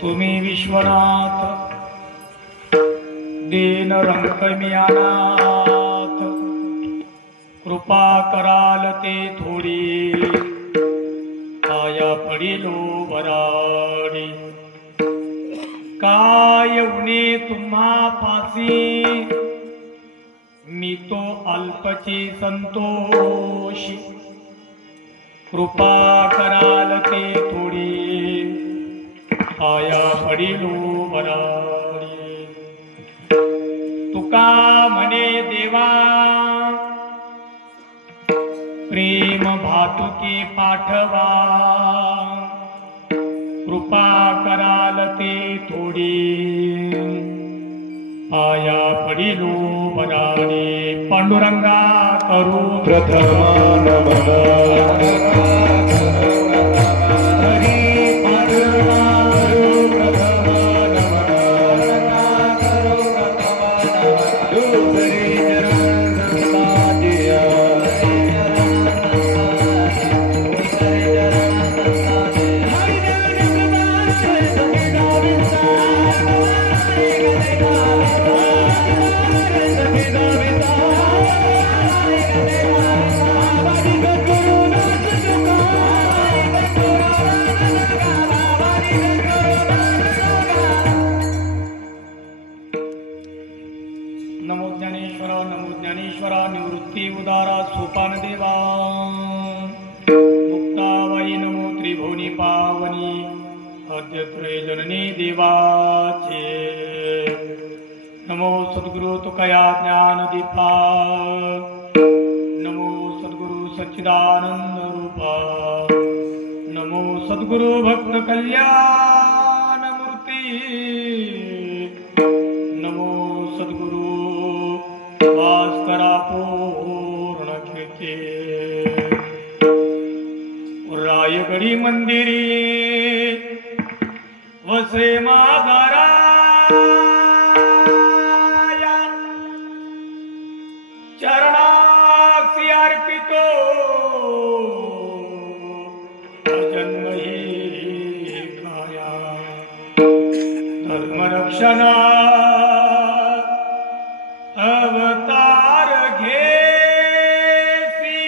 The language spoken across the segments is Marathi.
तुम्ही विश्वनाथ दीन रंकमी अनाथ, कृपा कराल ते थोडी पाया पडिलो वराडी। काय उणे तुम्हा पासी मी तो अल्पची संतोषी, कृपा कराल ते थोडी पाया पडिलो वराडी। तुका म्हणे देवा प्रेम भातुकी पाठवा, कृपा कराल ते थोडी पाया पडिलो वराडी। पांडुरंगा करू प्रथम नमन निवृत्ती उदारा सोपान देवा। मुक्ताबाई नमो त्रिभुवनी पावनी आद्य त्रय जननी देवाचे। नमो सद्गुरु तुकया ज्ञान दीपा, नमो सद्गुरु सच्चिदानंद रूपा, नमो सद्गुरु भक्त कल्याण मूर्ती, नमो सद्गुरु भास्करा पूर्ण कीर्ती। रायगडी मंदिरी वसे माघारा, चरणासी अर्पितो जन्म ही काया। धर्मरक्षणा अवतार घेसी,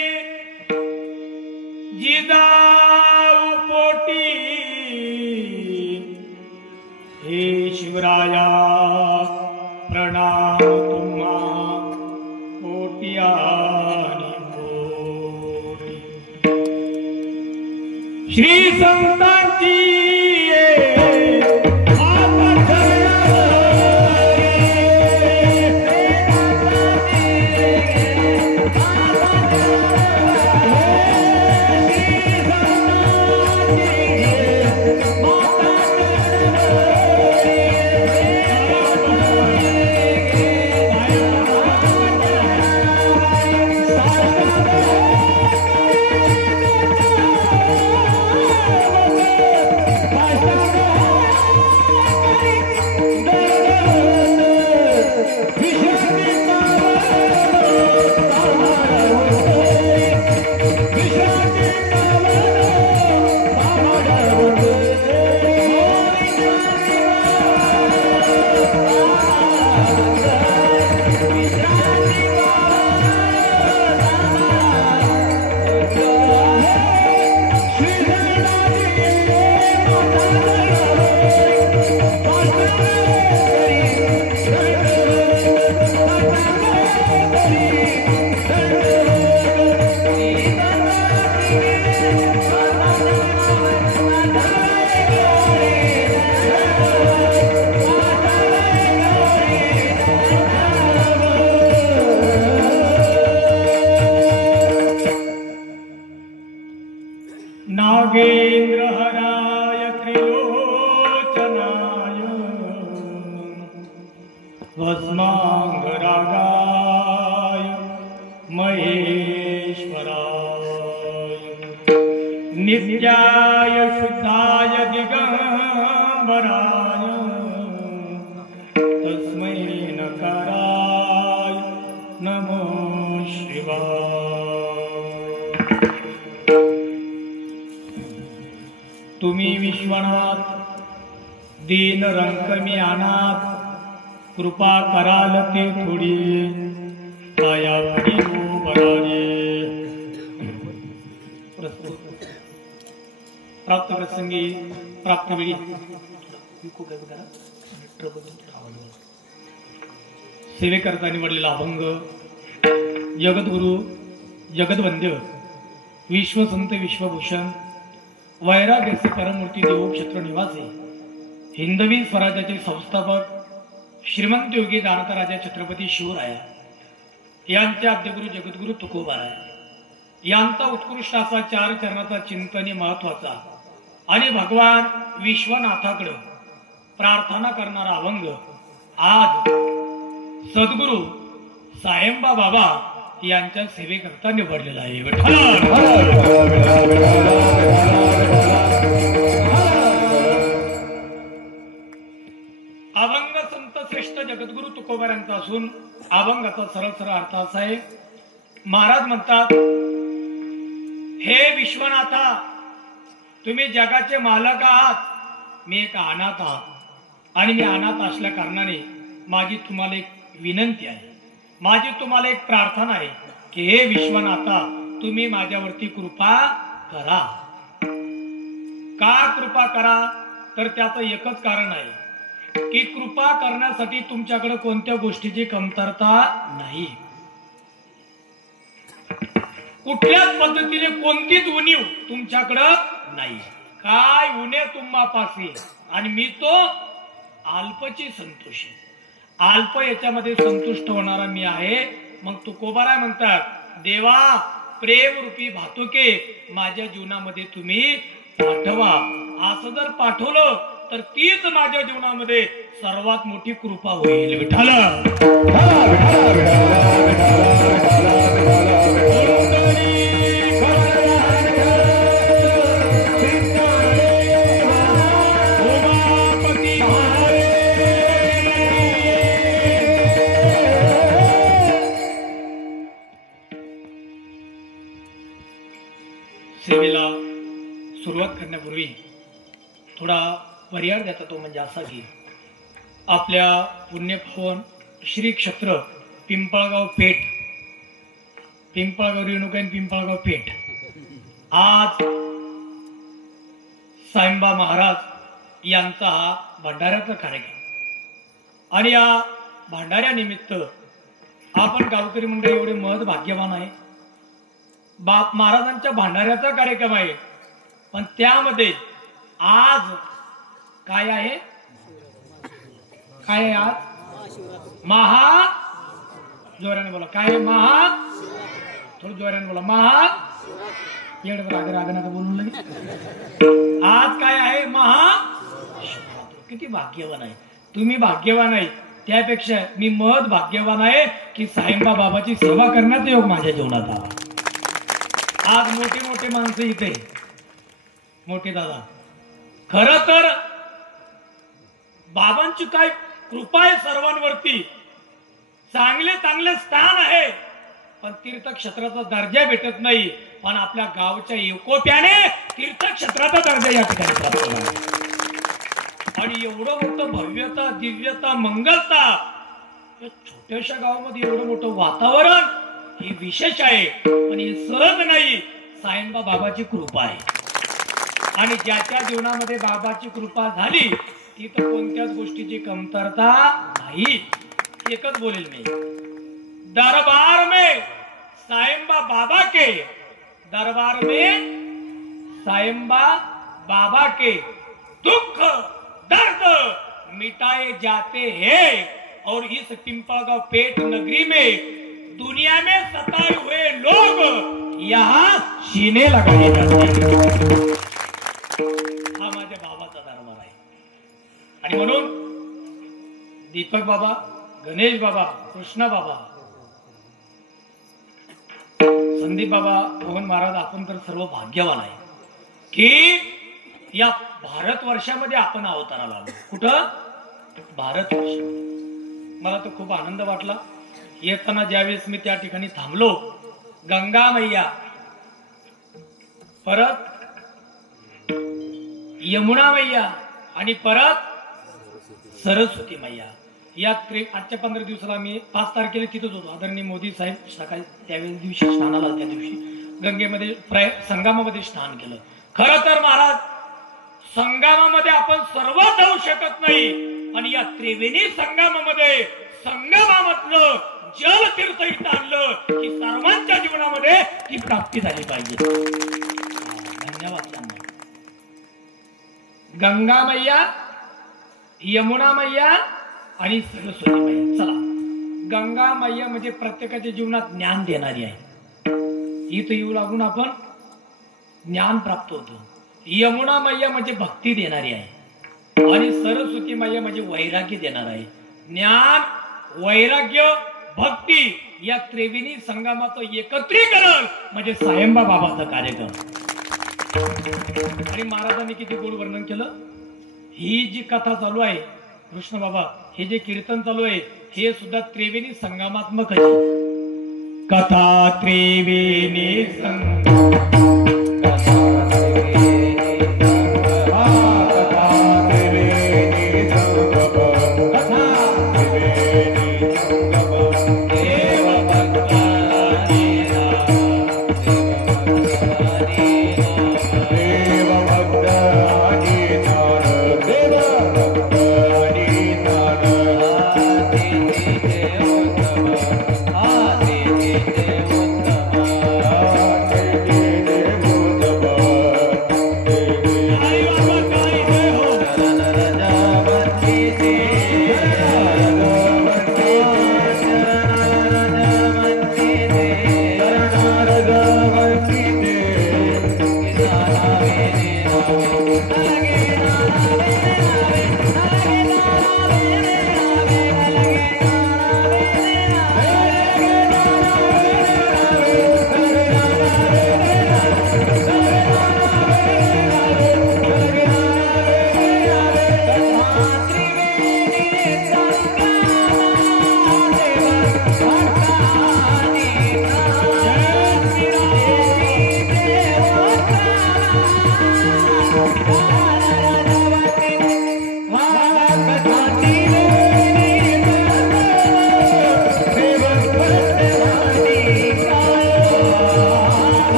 जिजाऊ पोटी हे शिवराया प्रणाम तुम्हा कोटी आणि कोटी। श्री संतांची भस्मांगरागाय महेश्वराय नित्याय शुद्धाय दिगंबराय तस्मै नकाराय नमो शिवाय। तुम्ही विश्वनाथ दीन रंकमी अनाथ कृपा कराल ते थोडी काया पडी बराले। प्राप्त प्रसंगी प्राप्त वेळी सेवेकरता निवडलेला अभंग जगद्गुरु जगद्वंद्य विश्वसंत विश्वभूषण वैराग्याचे परमूर्ती देवक्षेत्र निवासी हिंदवी स्वराज्याचे संस्थापक श्रीमंत योगी दानतराजा छत्रपती शिवराया यांचे आद्यगुरु जगद्गुरु तुकोबाराय यांचा उत्कृष्ट असा 4 चरणाचा चिंतनी महत्वाचा आणि भगवान विश्वनाथाकडे प्रार्थना करणारा अभंग आज सद्गुरु सायंबा बाबा यांच्या सेवेकरता निवडलेला आहे। अभंग संत श्रेष्ठ जगद्गुरु तुकोबारांचा असून अभंगाचा सरळ सरळ अर्थ असा आहे। महाराज म्हणतात, हे विश्वनाथा, तुम्ही जगाचे मालक आहात, मी एक अनाथ आहात आणि मी अनाथ असल्या कारणाने माझी तुम्हाला एक विनंती आहे, माझी तुम्हाला एक प्रार्थना आहे की हे विश्वनाथा, तुम्ही माझ्यावरती कृपा करा। का कृपा करा? तर त्याचं एकच कारण आहे की कृपा करण्यासाठी तुमच्याकडे कोणत्या गोष्टीची कमतरता नाही, कुठल्याच पद्धतीने कोणतीच उणीव तुमच्याकडे नाही। काय उणे तुम्हापाशी आणि मी तो अल्पची संतोषी, अल्प याच्यामध्ये संतुष्ट होणारा मी आहे। मग तुकोबाराय म्हणतात, देवा प्रेम रूपी भातुके माझ्या जीवनामध्ये तुम्ही पाठवा। असं जर पाठवलं तर तीच माझ्या जीवनामध्ये सर्वात मोठी कृपा होईल। विठ्ठल सेवेला सुरुवात करण्यापूर्वी थोडा पर्याय देता, तो म्हणजे असा की आपल्या पुण्यभवन श्री क्षेत्र पिंपळगाव पेठ, पिंपळगाव रेणुका आणि पिंपळगाव पेठ आज सायंबा महाराज यांचा हा भंडाऱ्याचा कार्यक्रम आणि या भंडाऱ्यानिमित्त आपण गावकरी मंडळी एवढे महत् भाग्यवान आहे। बाप महाराजांच्या भंडाऱ्याचा कार्यक्रम आहे, पण त्यामध्ये आज काय आहे? काय आहे आज? महा जोराने बोला, काय आहे? महा थोडं जोराने बोला, महा येड राग राग नका बोलून लगे। आज काय आहे? महा। किती भाग्यवान आहे तुम्ही, भाग्यवान आहे। त्यापेक्षा मी महत् भाग्यवान आहे की सायंबा बाबाची सेवा करण्याचा योग माझ्या जीवनात आला। आज मोठे मोठे माणसं इथे, मोठे दादा, खर तर बाबांची काय कृपा आहे सर्वांवरती, चांगले चांगले स्थान आहे, पण तीर्थक्षेत्राचा दर्जा भेटत नाही। पण आपल्या गावच्या एकोप्याने तीर्थक्षेत्राचा दर्जा या ठिकाणी प्राप्त झाला आणि एवढं मोठं भव्यता, दिव्यता, मंगलता या छोट्याशा गावामध्ये एवढं मोठं वातावरण ही विशेष आहे। पण हे सहज नाही, सायंबा बाबाची कृपा आहे आणि ज्याच्या जीवनामध्ये बाबाची कृपा झाली तिथं कोणत्याच गोष्टीची कमतरता नाही। एकच बोलेल मी, दरबार में सायंबा बाबा के, दरबार में सायंबा बाबा के दुख दर्द मिटाए जाते हैं और इस पिंपळगाव पेठ नगरी में दुनिया में सताए हुए लोग यहाँ सीने लगाए जाते हैं। हा माझ्या बाबाचा दरबार आहे आणि म्हणून दीपक बाबा गणेश बाबा, कृष्णा बाबा, संदीप बाबा, मोहन महाराज, आपण तर सर्व भाग्यवान आहे की या भारतवर्षामध्ये आपण अवताराला आलो. कुठं? भारतवर्षामध्ये. मला तर खूप आनंद वाटला. येताना ज्यावेळेस मी त्या ठिकाणी थांबलो, गंगा मैया, परत यमुना मैया आणि परत सरस्वती मैया, या आजच्या 15 दिवसाला आम्ही 5 तारखेला तिथंच होतो. आदरणीय मोदी साहेब सकाळी त्यावेळेस दिवशी स्नानाला, त्या दिवशी गंगेमध्ये संगमामध्ये स्नान केलं. खर तर महाराज, संगमामध्ये आपण सर्व जाऊ शकत नाही, आणि या त्रिवेणी संगमामध्ये संगमामधलं जल तीर्थ इथं आणलं की सर्वांच्या जीवनामध्ये ती प्राप्ती झाली पाहिजे. धन्यवाद. गंगा मैया, यमुना मैया आणि सरस्वती मैया. चला, गंगा मैया म्हणजे प्रत्येकाच्या जीवनात ज्ञान देणारी आहे. इथं येऊ लागून आपण ज्ञान प्राप्त होतो. यमुना मैया म्हणजे भक्ती देणारी आहे, आणि सरस्वती मैया म्हणजे वैराग्य देणार आहे. ज्ञान, वैराग्य, भक्ती या त्रिवेणी संगमाचं एकत्रीकरण म्हणजे सायंबा बाबाचा कार्यक्रम. आणि महाराजांनी किती गोड वर्णन केलं. ही जी कथा चालू आहे, कृष्ण बाबा, हे जे कीर्तन चालू आहे, हे सुद्धा त्रिवेणी संगमात्मक आहे. कथा त्रिवेणी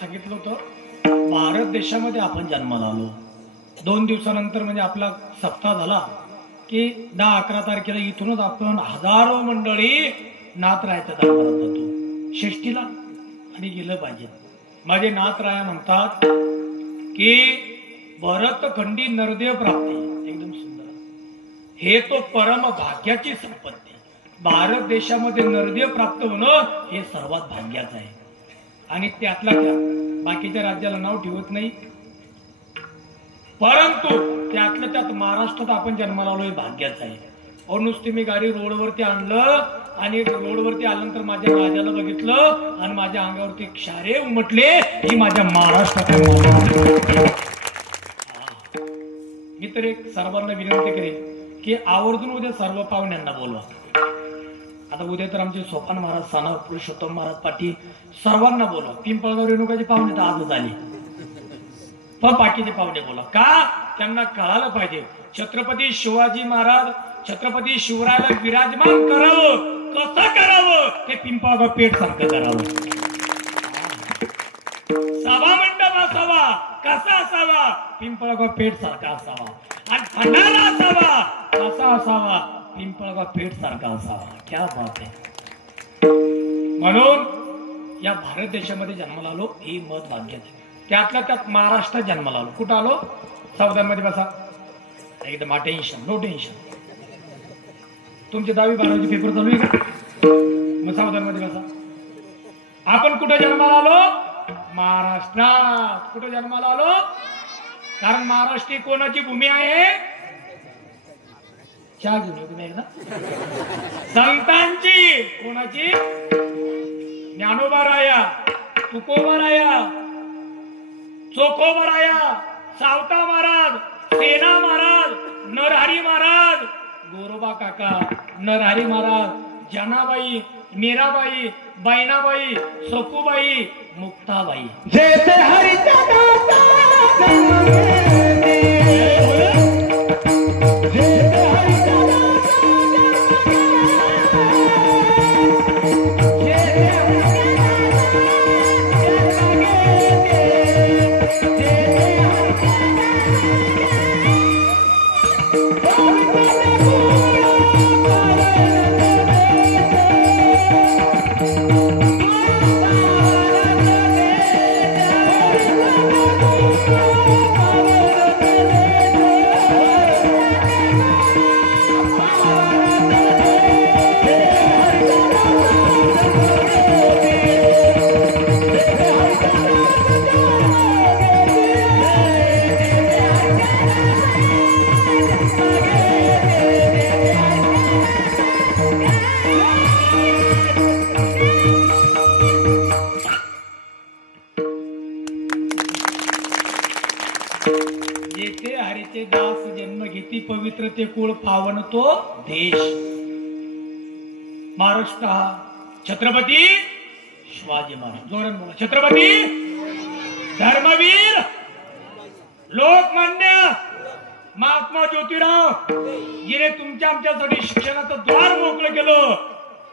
सांगितलं होतं. भारत देशामध्ये आपण जन्माला आलो. 2 दिवसानंतर म्हणजे आपला सप्ताह झाला की 10-11 तारखेला इथूनच आपण हजारो मंडळी नाथरायाच्या दरबारात जातो षष्टीला, आणि गेलं पाहिजे. माझे नाथराया म्हणतात की भरतखंडी नरदेव प्राप्ती एकदम सुंदर, हे तो परम भाग्याची संपत्ती. भारत देशामध्ये नरदेव प्राप्त होणं हे सर्वात भाग्याचं आहे. आणि त्यातला त्यात बाकीच्या राज्याला नाव ठेवत नाही, परंतु त्यातल्या त्यात महाराष्ट्रात आपण जन्माला आलो हे भाग्याचं आहे. और नुसती मी गाडी रोडवरती आणलं, आणि रोडवरती आल्यानंतर माझ्या राजाला बघितलं आणि माझ्या अंगावरती क्षारे उमटले. ही माझ्या महाराष्ट्रात. मी तर एक सर्वांना विनंती करेन की आवर्जून उद्या सर्व पाहुण्यांना बोलवा. आता उद्या तर आमचे सोपान महाराज, साना पुरुषोत्तम महाराज पाटील, सर्वांना बोलवा. पिंपळगाव रेणुकाचे पाहुणे तर आजच आले, पण बाकीचे पाहुणे बोला. का? त्यांना कळालं पाहिजे छत्रपती शिवाजी महाराज, छत्रपती शिवरायाला विराजमान करावं, कसं करावं, हे पिंपळगाव पेठ सारखं करावं. सभा मंडप असावा, कसा असावा, पिंपळगाव पेठ सारखा असावा. आणि भंडारा असावा, कसा असावा, पिंपळगाव पेठ सारखा असावा. क्या बात आहे. म्हणून या भारत देशामध्ये जन्माला आलो हे मत भाग्याचं. त्यातल्या त्यात महाराष्ट्रात जन्माला आलो. कुठं आलो? सावधानमध्ये बसा, एकदम टेन्शन, नो टेन्शन. तुमचे 10वी 12वीचे पेपर चालू आहे का? मग सावधान मध्ये बसा. आपण कुठे जन्माला आलो? महाराष्ट्रात. कुठे जन्माला आलो? कारण महाराष्ट्र ही कोणाची भूमी आहे? चहा घेऊन येऊ तुम्ही एकदा. संतांची. कोणाची? ज्ञानोबा राया, तुकोबा राया, चोखोबा राया, सावता महाराज, सेना महाराज, नरहरी महाराज, गोरोबा काका, नरहरी महाराज, जनाबाई, मीराबाई, बैनाबाई, सखूबाई, मुक्ताबाई. जैसे हरिचा दाता जन्म घेते, जैसे हरिचा दाता जन्म घेते, जैसे दास जन्म घेती पवित्र ते कुळ पावन तो देश. महाराष्ट्र हा छत्रपती शिवाजी महाराज. जोरान बोला. छत्रपती धर्मवीर लोकमान्य महात्मा ज्योतिराव जिने तुमच्या आमच्यासाठी शिक्षणाचं द्वार मोकळं केलं,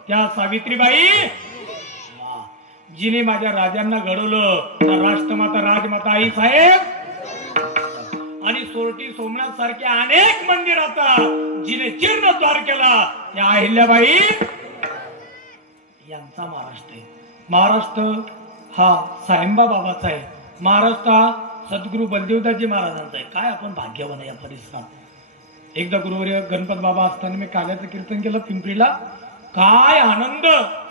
त्या सावित्रीबाई जिने माझ्या राजांना घडवलं, त्या राष्ट्रमाता राजमाता आई साहेब आणि सोरटी सोमनाथ सारख्या अनेक मंदिराचा जिने जीर्णोद्धार केला, त्या अहिल्याबाई यांचा महाराष्ट्र आहे. महाराष्ट्र हा सायंबा बाबाचा आहे. महाराष्ट्र हा सद्गुरू बलदेवदासजी महाराजांचा आहे. काय आपण भाग्यवान आहे या परिसरात. एकदा गुरुवर्य गणपत बाबा असताना मी काल्याचं कीर्तन केलं पिंपरीला. काय आनंद.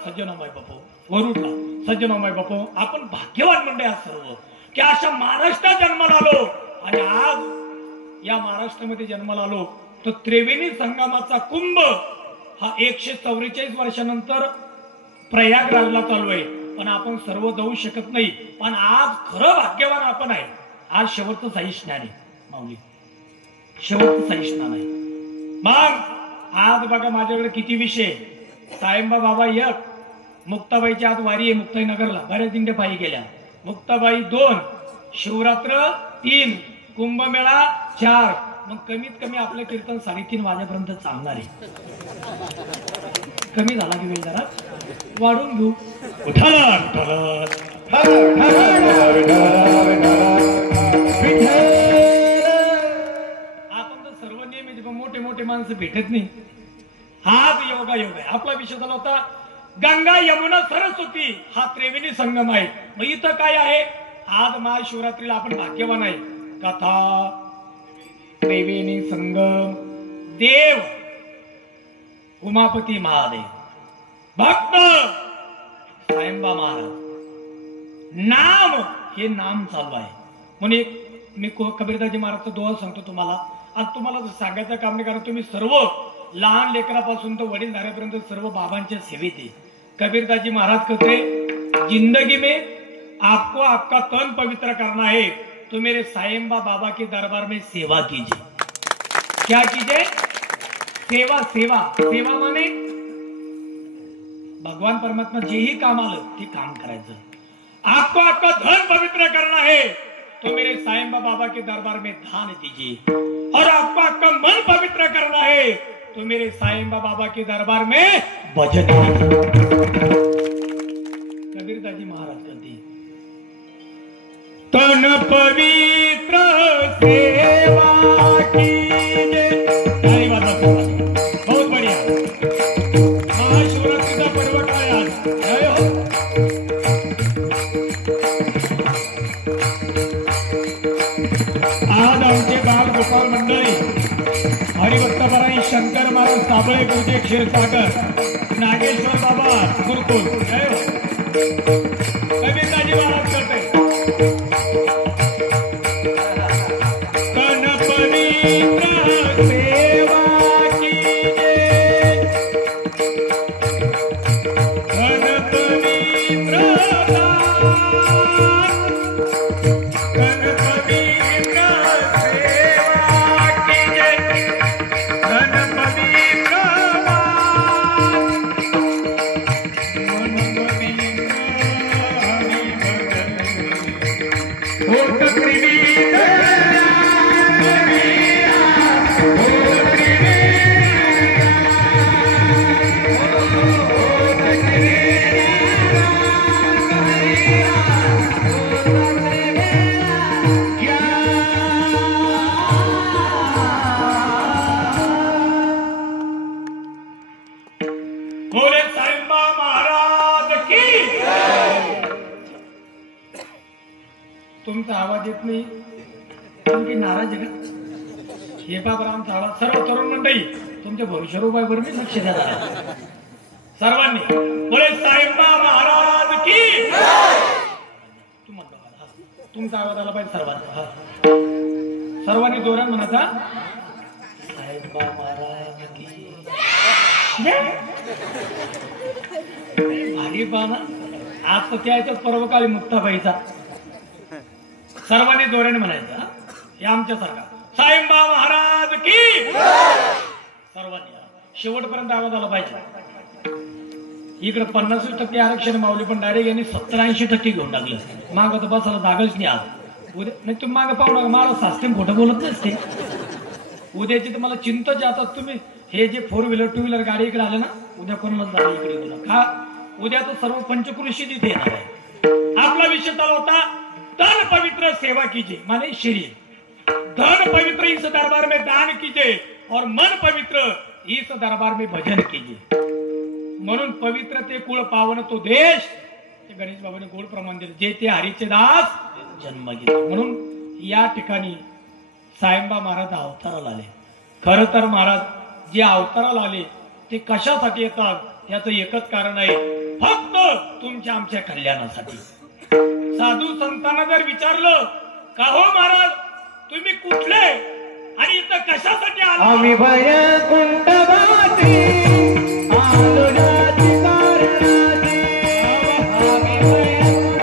सज्जनोमाय बापू वरुडला, सज्जनोमाय बापू आपण भाग्यवान मंडळ आहे सर्व की अशा महाराष्ट्रात जन्माला आलो. आणि आज या महाराष्ट्रामध्ये जन्माला आलो तर त्रिवेणी संगमाचा कुंभ हा 144 वर्षानंतर प्रयागराजला चालू आहे. पण आपण सर्व जाऊ शकत नाही. पण आज खरं भाग्यवान आपण आहे. आज शेवटचं साई स्नान आहे माऊली, शेवटचं साई स्नान आहे. मग आज बघा माझ्याकडे किती विषय. सायंबा बाबा 1, मुक्ताबाईची आज वारी आहे मुक्ताई नगरला, बऱ्याच दिंड्या पायी गेल्या. मुक्ताबाई 2, शिवरात्र 3, कुंभमेळा 4. मग कमीत कमी आपलं कीर्तन 3:30 वाजेपर्यंत चालणार आहे. कमी झाला की वेळ जरा वाढून घेऊ. आपण तर सर्व नियमित मोठे मोठे माणसं भेटत नाही. हाच योगा योग आहे. आपला विषय झाला होता गंगा यमुना सरस्वती हा त्रिवेणी संगम आहे. मग इथं काय आहे. आज महाशिवरात्रीला आपण भाग्यवान आहे. कथा त्रिवेणी संगम, देव उमापती महादेव, भक्त सायंबा महाराज, नाम हे नाम चालू आहे. म्हणून एक मी कबीरदासजी महाराजचा दोहा सांगतो तुम्हाला. आज तुम्हाला सांगायचं काम नाही, कारण तुम्ही सर्व लहान लेकरापासून तर वडीलधाऱ्यापर्यंत सर्व बाबांच्या सेवेत आहे. कबीरदासजी महाराज कहते जिंदगी में आपको आपका तन पवित्र करना है तो मेरे सायंबा बाबा के दरबार में सेवा कीजिए. क्या कीजिए. सेवा. सेवा सेवा माने भगवान परमात्मा जेही काम आलं ते काम करायचं. आपको आपका धन पवित्र करना है तो मेरे सायंबा बाबा के दरबार में दान दीजिए. और आपको आपका मन पवित्र करना है तो मेरे सायंबा बाबा के दरबार में भजन कीजिए. कबीरदासजी महाराज कहते तन पवित्र सेवा कीजिए. बहुत बढ़िया. महाशिवरात्रीचा पर्व काय आज. आज आमचे बाल गोपाल मंडळी हरिभक्तपरायण शंकर महाराज साबळे गुरुजी क्षीरसागर, नागेश्वर बाबा गुरुकुल कविताजी महाराज करते पवित्र सेवा कीजे धन पवित्र धन पवित्र सेवा कीजे धन पवित्र मन पवित्र हरि भजन होत त्रिविध बोले साईबा महाराज की तुमचा आवाज येत नाही तुम्ही नाराज आहे का हे बाबा आमचा आवाज सर्व तरुण मंडळी तुमच्या भविष्यरूपावर मी लक्ष द्या सर्वांनी बोले साईबा महाराज की तुमचा आवाज आला पाहिजे सर्वांचा सर्वांनी जोरात म्हणायचा साईबा महाराज की भारी पाना आज तर त्याच्याच पर्वकाळी मुक्ताबाईचा सर्वांनी जोराने म्हणायचं हे आमच्यासारखा साईबा महाराज की सर्वांनी शेवटपर्यंत आवाज आला पाहिजे इकडे 50% आरक्षण मावली पण डायरेक्ट यांनी 70-80% घेऊन टाकलं माग तर बसायला जागाच नाही आज उद्या नाही तुम्ही मागे पाहू नका मला सास्टेम खोटं बोलत नसते उद्याची तर मला चिंता जातात तुम्ही हे जे 4 व्हीलर 2 व्हीलर गाडी इकडे आले ना उद्या कोणाला जागा इकडे येऊ नका उद्या तर सर्व पंचकृषी तिथे येणार आहे आपला विषय चालू होता धन पवित्र सेवा कीजिए माने शरीर धन पवित्र इस दरबार में दान कीजिए और मन पवित्र इस दरबार में भजन कीजिए म्हणून पवित्र ते कुळ पावन तो देश ते गणेश बाबांनी गोड प्रमाण दिले जे ते हरीचे दास जन्म घेतले म्हणून या ठिकाणी साईबा महाराज अवताराला आले खर तर महाराज जे अवताराला आले ते कशासाठी येतात त्याचं एकच कारण आहे फक्त तुमच्या आमच्या कल्याणासाठी साधू संतांना जर विचारलं का हो महाराज तुम्ही कुठले आणि इथं कशासाठी आला आम्ही वैकुंठवासी आलो राजी कारणाची आम्ही वैकुंठवासी आलो राजी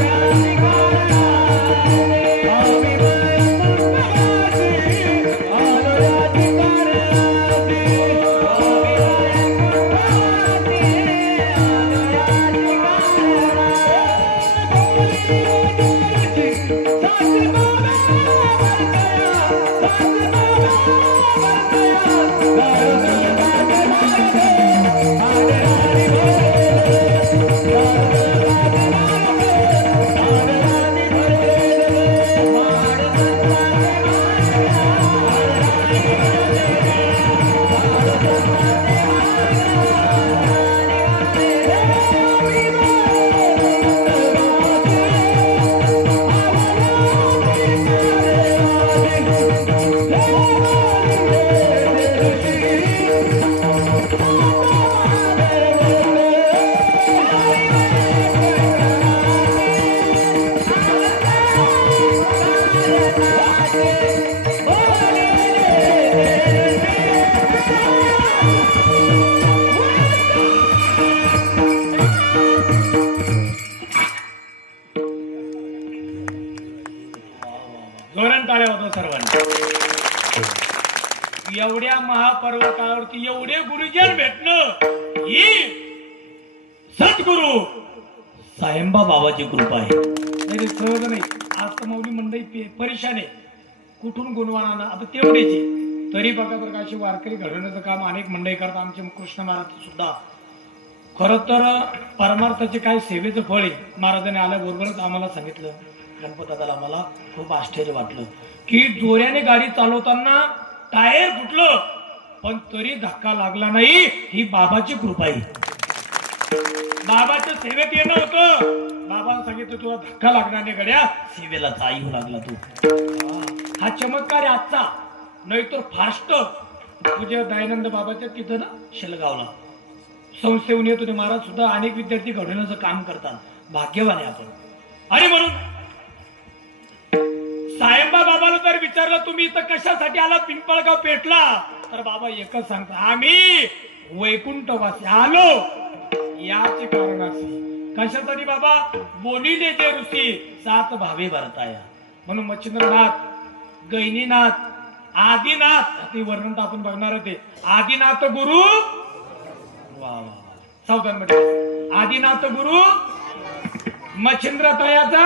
कारणाची आम्ही वैकुंठवासी आलो राजी कारणाची आम्ही वैकुंठवासी आलो राजी जोरान टाळ्या होतो सर्वांनी एवढ्या महापर्वतावरती एवढे गुरुजन भेटणं ही सद्गुरु साईबा बाबाची कृपा आहे नाही सहज नाही आज तर माऊली मंडळी परेशान आहे कुठून गुणवाना आता तेवढेची तरी बघा बरं अशी वारकरी घडवण्याचं काम अनेक मंडळी करतात आमचे कृष्ण महाराज सुद्धा खर तर परमार्थाचे काय सेवेचं फळ आहे महाराजांनी आल्याबरोबरच आम्हाला सांगितलं गणपताला आम्हाला खूप आश्चर्य वाटलं की जोऱ्याने गाडी चालवताना टायर फुटलं पण तरी धक्का लागला नाही ही बाबाची कृपा आहे बाबाच्या सेवेत येणं होतं बाबांनी सांगितलं तुला धक्का लागणार नाही गड्या सेवेला जाईव लागला तू हा चमत्कार आहे आजचा नाहीतर फास्ट तुझ्या दयानंद बाबाच्या तिथं ना शेलगावला संस्थेहून येत होते महाराज सुद्धा अनेक विद्यार्थी घडवण्याचं काम करतात. भाग्यवान आहे आपण. आणि म्हणून सायंबा बाबाला जर विचारलं तुम्ही इथं कशासाठी आला पिंपळगाव पेठला, तर बाबा एकच सांगता, आम्ही वैकुंठवासी आलो याचे कारण असे. कशासाठी बाबा? बोलिले जे ऋषी 7 भावे भरताया. म्हणून मच्छिंद्रनाथ, गैनीनाथ, आदिनाथ, ते वर्णन तर आपण बघणार होते. आदिनाथ गुरु, वा वा सावधानमध्ये, आदिनाथ गुरु मच्छिंद्र तयाचा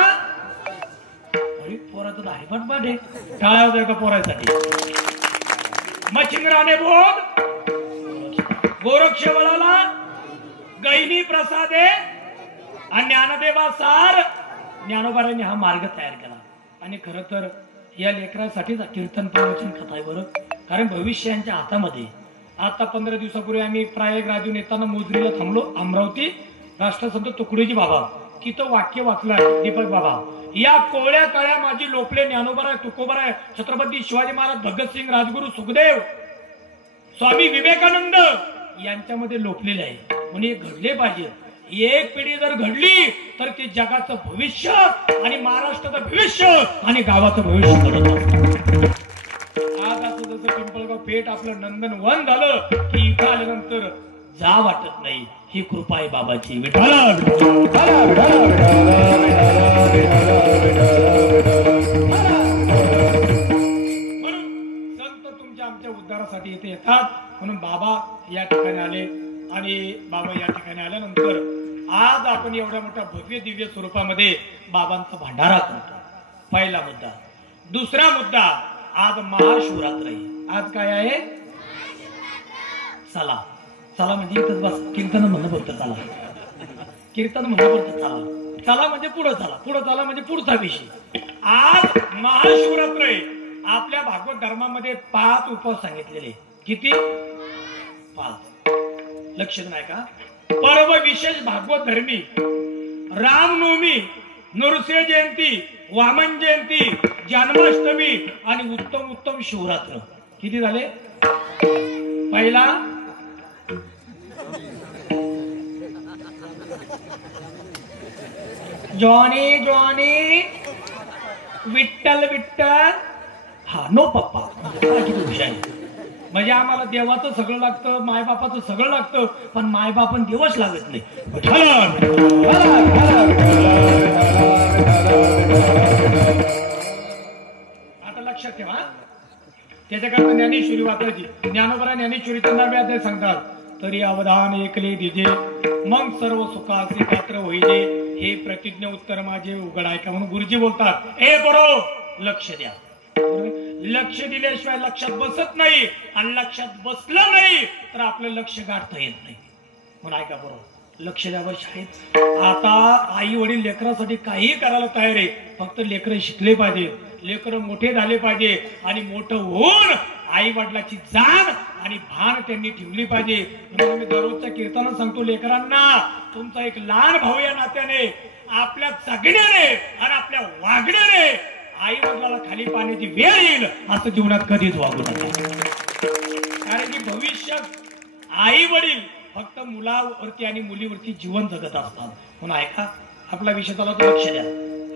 पोराचं हरिपाठ पाठ आहे. टाळ्या होत्या का पोरासाठी? मच्छिंद्राने बोध गोरक्षवळाला गैनी प्रसादे आणि ज्ञानदेवा सार. ज्ञानोबारांनी हा मार्ग तयार केला. आणि खरं तर या लेकरासाठीच कीर्तन प्रवचन कथा आहे बरं. कारण भविष्य यांच्या हातामध्ये. आता 15 दिवसापूर्वी आम्ही प्रयागराजून येताना मोजरीला थांबलो. अमरावती राष्ट्रसंत तुकडोजी बाबा, तिथं वाक्य वाचलं दीपक बाबा, या कोळ्या काळ्या माझी लोपले ज्ञानोबराय, तुकोबराय, छत्रपती शिवाजी महाराज, भगतसिंग, राजगुरू सुखदेव, स्वामी विवेकानंद यांच्यामध्ये लोपलेले आहे. म्हणून हे घडले पाहिजे. एक पिढी जर घडली तर ते जगाचं भविष्य आणि महाराष्ट्राचं भविष्य आणि गावाचं भविष्य घडत असतं. आज असं जसं पिंपळगाव पेठ आपलं नंदनवन झालं की इथं आल्यानंतर जा वाटत नाही. ही कृपा आहे बाबाची. विठ्ठल संत तुमच्या आमच्या उद्धारासाठी इथे येतात. म्हणून बाबा या ठिकाणी आले. आणि बाबा या ठिकाणी आल्यानंतर आज आपण एवढ्या मोठ्या भव्य दिव्य स्वरूपामध्ये बाबांचा भंडारा करतो. पहिला मुद्दा. दुसरा मुद्दा, आज महाशिवरात्र आहे. आज काय आहे? चला चला म्हणजे इथंच बस. कीर्तन म्हणणं पडतं चला. कीर्तन म्हणणं पडतं चला. चला म्हणजे पुढं चला. पुढं चला म्हणजे पुढचा विषय. आज महाशिवरात्र आहे. आपल्या भागवत धर्मामध्ये 5 उपवास सांगितलेले. किती? 5. लक्ष नाही का? पर्व विशेष भागवत धर्मी, रामनवमी, नृसिंह जयंती, वामन जयंती, जन्माष्टमी आणि उत्तम उत्तम शिवरात्र. किती झाले? पहिला जॉनी जॉनी, विठ्ठल विठ्ठल, हा नो पप्पा. म्हणजे आम्हाला देवाचं सगळं लागतं, मायबापाचं सगळं लागतं, पण मायबापन देवच लागत नाही. आता लक्षात ठेवा. त्याच्याकरता ज्ञानेश्वरी वाचायची. ज्ञानोबरा ज्ञानेश्वरीच्या नावे सांगतात, तरी अवधान ऐकले दिजे, मग सर्व सुखाचे पात्र होईले, हे प्रतिज्ञा उत्तर माझे उघड ऐका. म्हणून गुरुजी बोलतात, ए बरोबर लक्ष द्या. लक्ष दिल्याशिवाय लक्षात बसत नाही. आणि लक्षात बसलं नाही तर आपलं लक्ष गाठता येत नाही. म्हणून ऐका बरोबर, लक्ष द्यावं शाळेत. आता आई वडील लेकरासाठी काही करायला तयार आहे. फक्त लेकरं शिकले पाहिजे, लेकरं मोठे झाले पाहिजे. आणि मोठं होऊन आई वडिलाची जाण आणि भान त्यांनी ठेवली पाहिजे. म्हणून मी दररोजच्या कीर्तनात सांगतो लेकरांना, तुमचा एक लहान भाऊ या नात्याने आपल्या जगण्याने आणि आपल्या वागण्याने आई वडिलाला खाली पाण्याची वेळ येईल असं जीवनात कधीच वागू नका. कारण की भविष्यात आई वडील फक्त मुलावरती आणि मुलीवरती जीवन जगत असतात. म्हणून ऐका, आपला विषय झाला तो लक्ष द्या.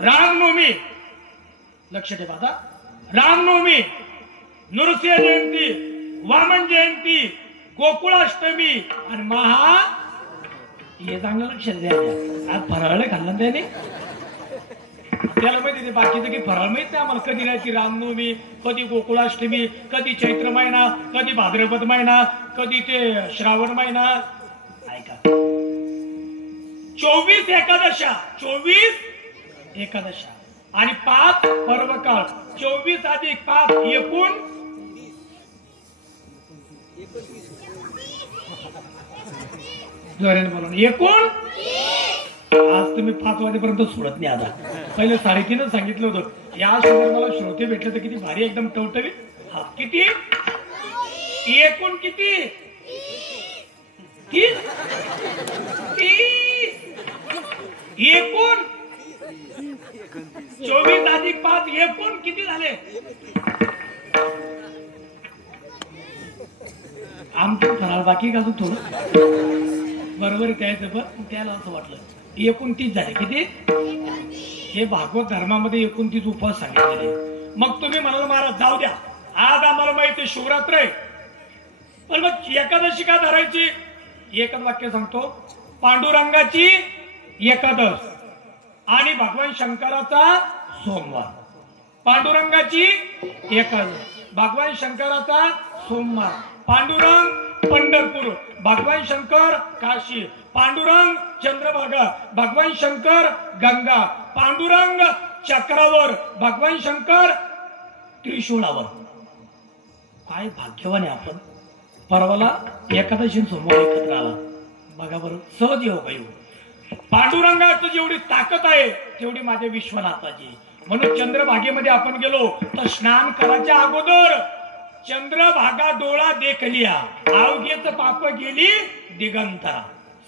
रामनवमी लक्ष द्या आता. रामनवमी, नृसिंह जयंती, वामन जयंती, गोकुळाष्टमी आणि महा, हे चांगलं लक्ष द्या. आज फराळ खाल्लं त्याने, त्याला माहिती ते बाकीचं की फराळ माहित नाही आम्हाला. कधी राहायची रामनवमी, कधी गोकुळाष्टमी, कधी चैत्र महिना, कधी भाद्रपद महिना, कधी ते श्रावण महिना. ऐका, 24 एकादशा, 24 एकादशा आणि 5 पर्वकाळ. 24 अधिक 5 एकूण जोराने बोला, एकूण. आज तुम्ही 5 वाजेपर्यंत सोडत नाही. आता पहिले 3:30 सांगितलं होतं. या शोधात मला श्रोते भेटले तर किती भारी, एकदम टवटवीत. हा किती? एकूण किती? 30. एकूण 24 अधिक 5 एकूण किती झाले? आमचं फराळ बाकी का थोडं बरोबर त्याचं पण त्याला असं वाटलं 29 झाले किती. हे भागवत धर्मामध्ये 29 उपवास सांगितलेले. मग तुम्ही म्हणाल महाराज जाऊ द्या, आज आम्हाला माहिती शिवरात्र आहे, पण मग एकादशी का धरायची. एकच वाक्य सांगतो, पांडुरंगाची एकादश आणि भगवान शंकराचा सोमवार. पांडुरंगाची एकादश, भगवान शंकराचा सोमवार. पांडुरंग पंढरपूर, भगवान शंकर काशी. पांडुरंग चंद्रभागा, भगवान शंकर गंगा. पांडुरंग चक्रावर, भगवान शंकर त्रिशूळावर. काय भाग्यवान आहे आपण. परवाला एकादशी सोमवार एकत्र आला बघा बरं, सहज योग येऊ. पांडुरंगाचं जेवढी ताकद आहे तेवढी माझ्या विश्वनाथाची. म्हणून चंद्रभागेमध्ये आपण गेलो तर स्नान करायच्या अगोदर चंद्रभागा डोळा देखलिया, अवघेच पाप गेली दिगंतरा.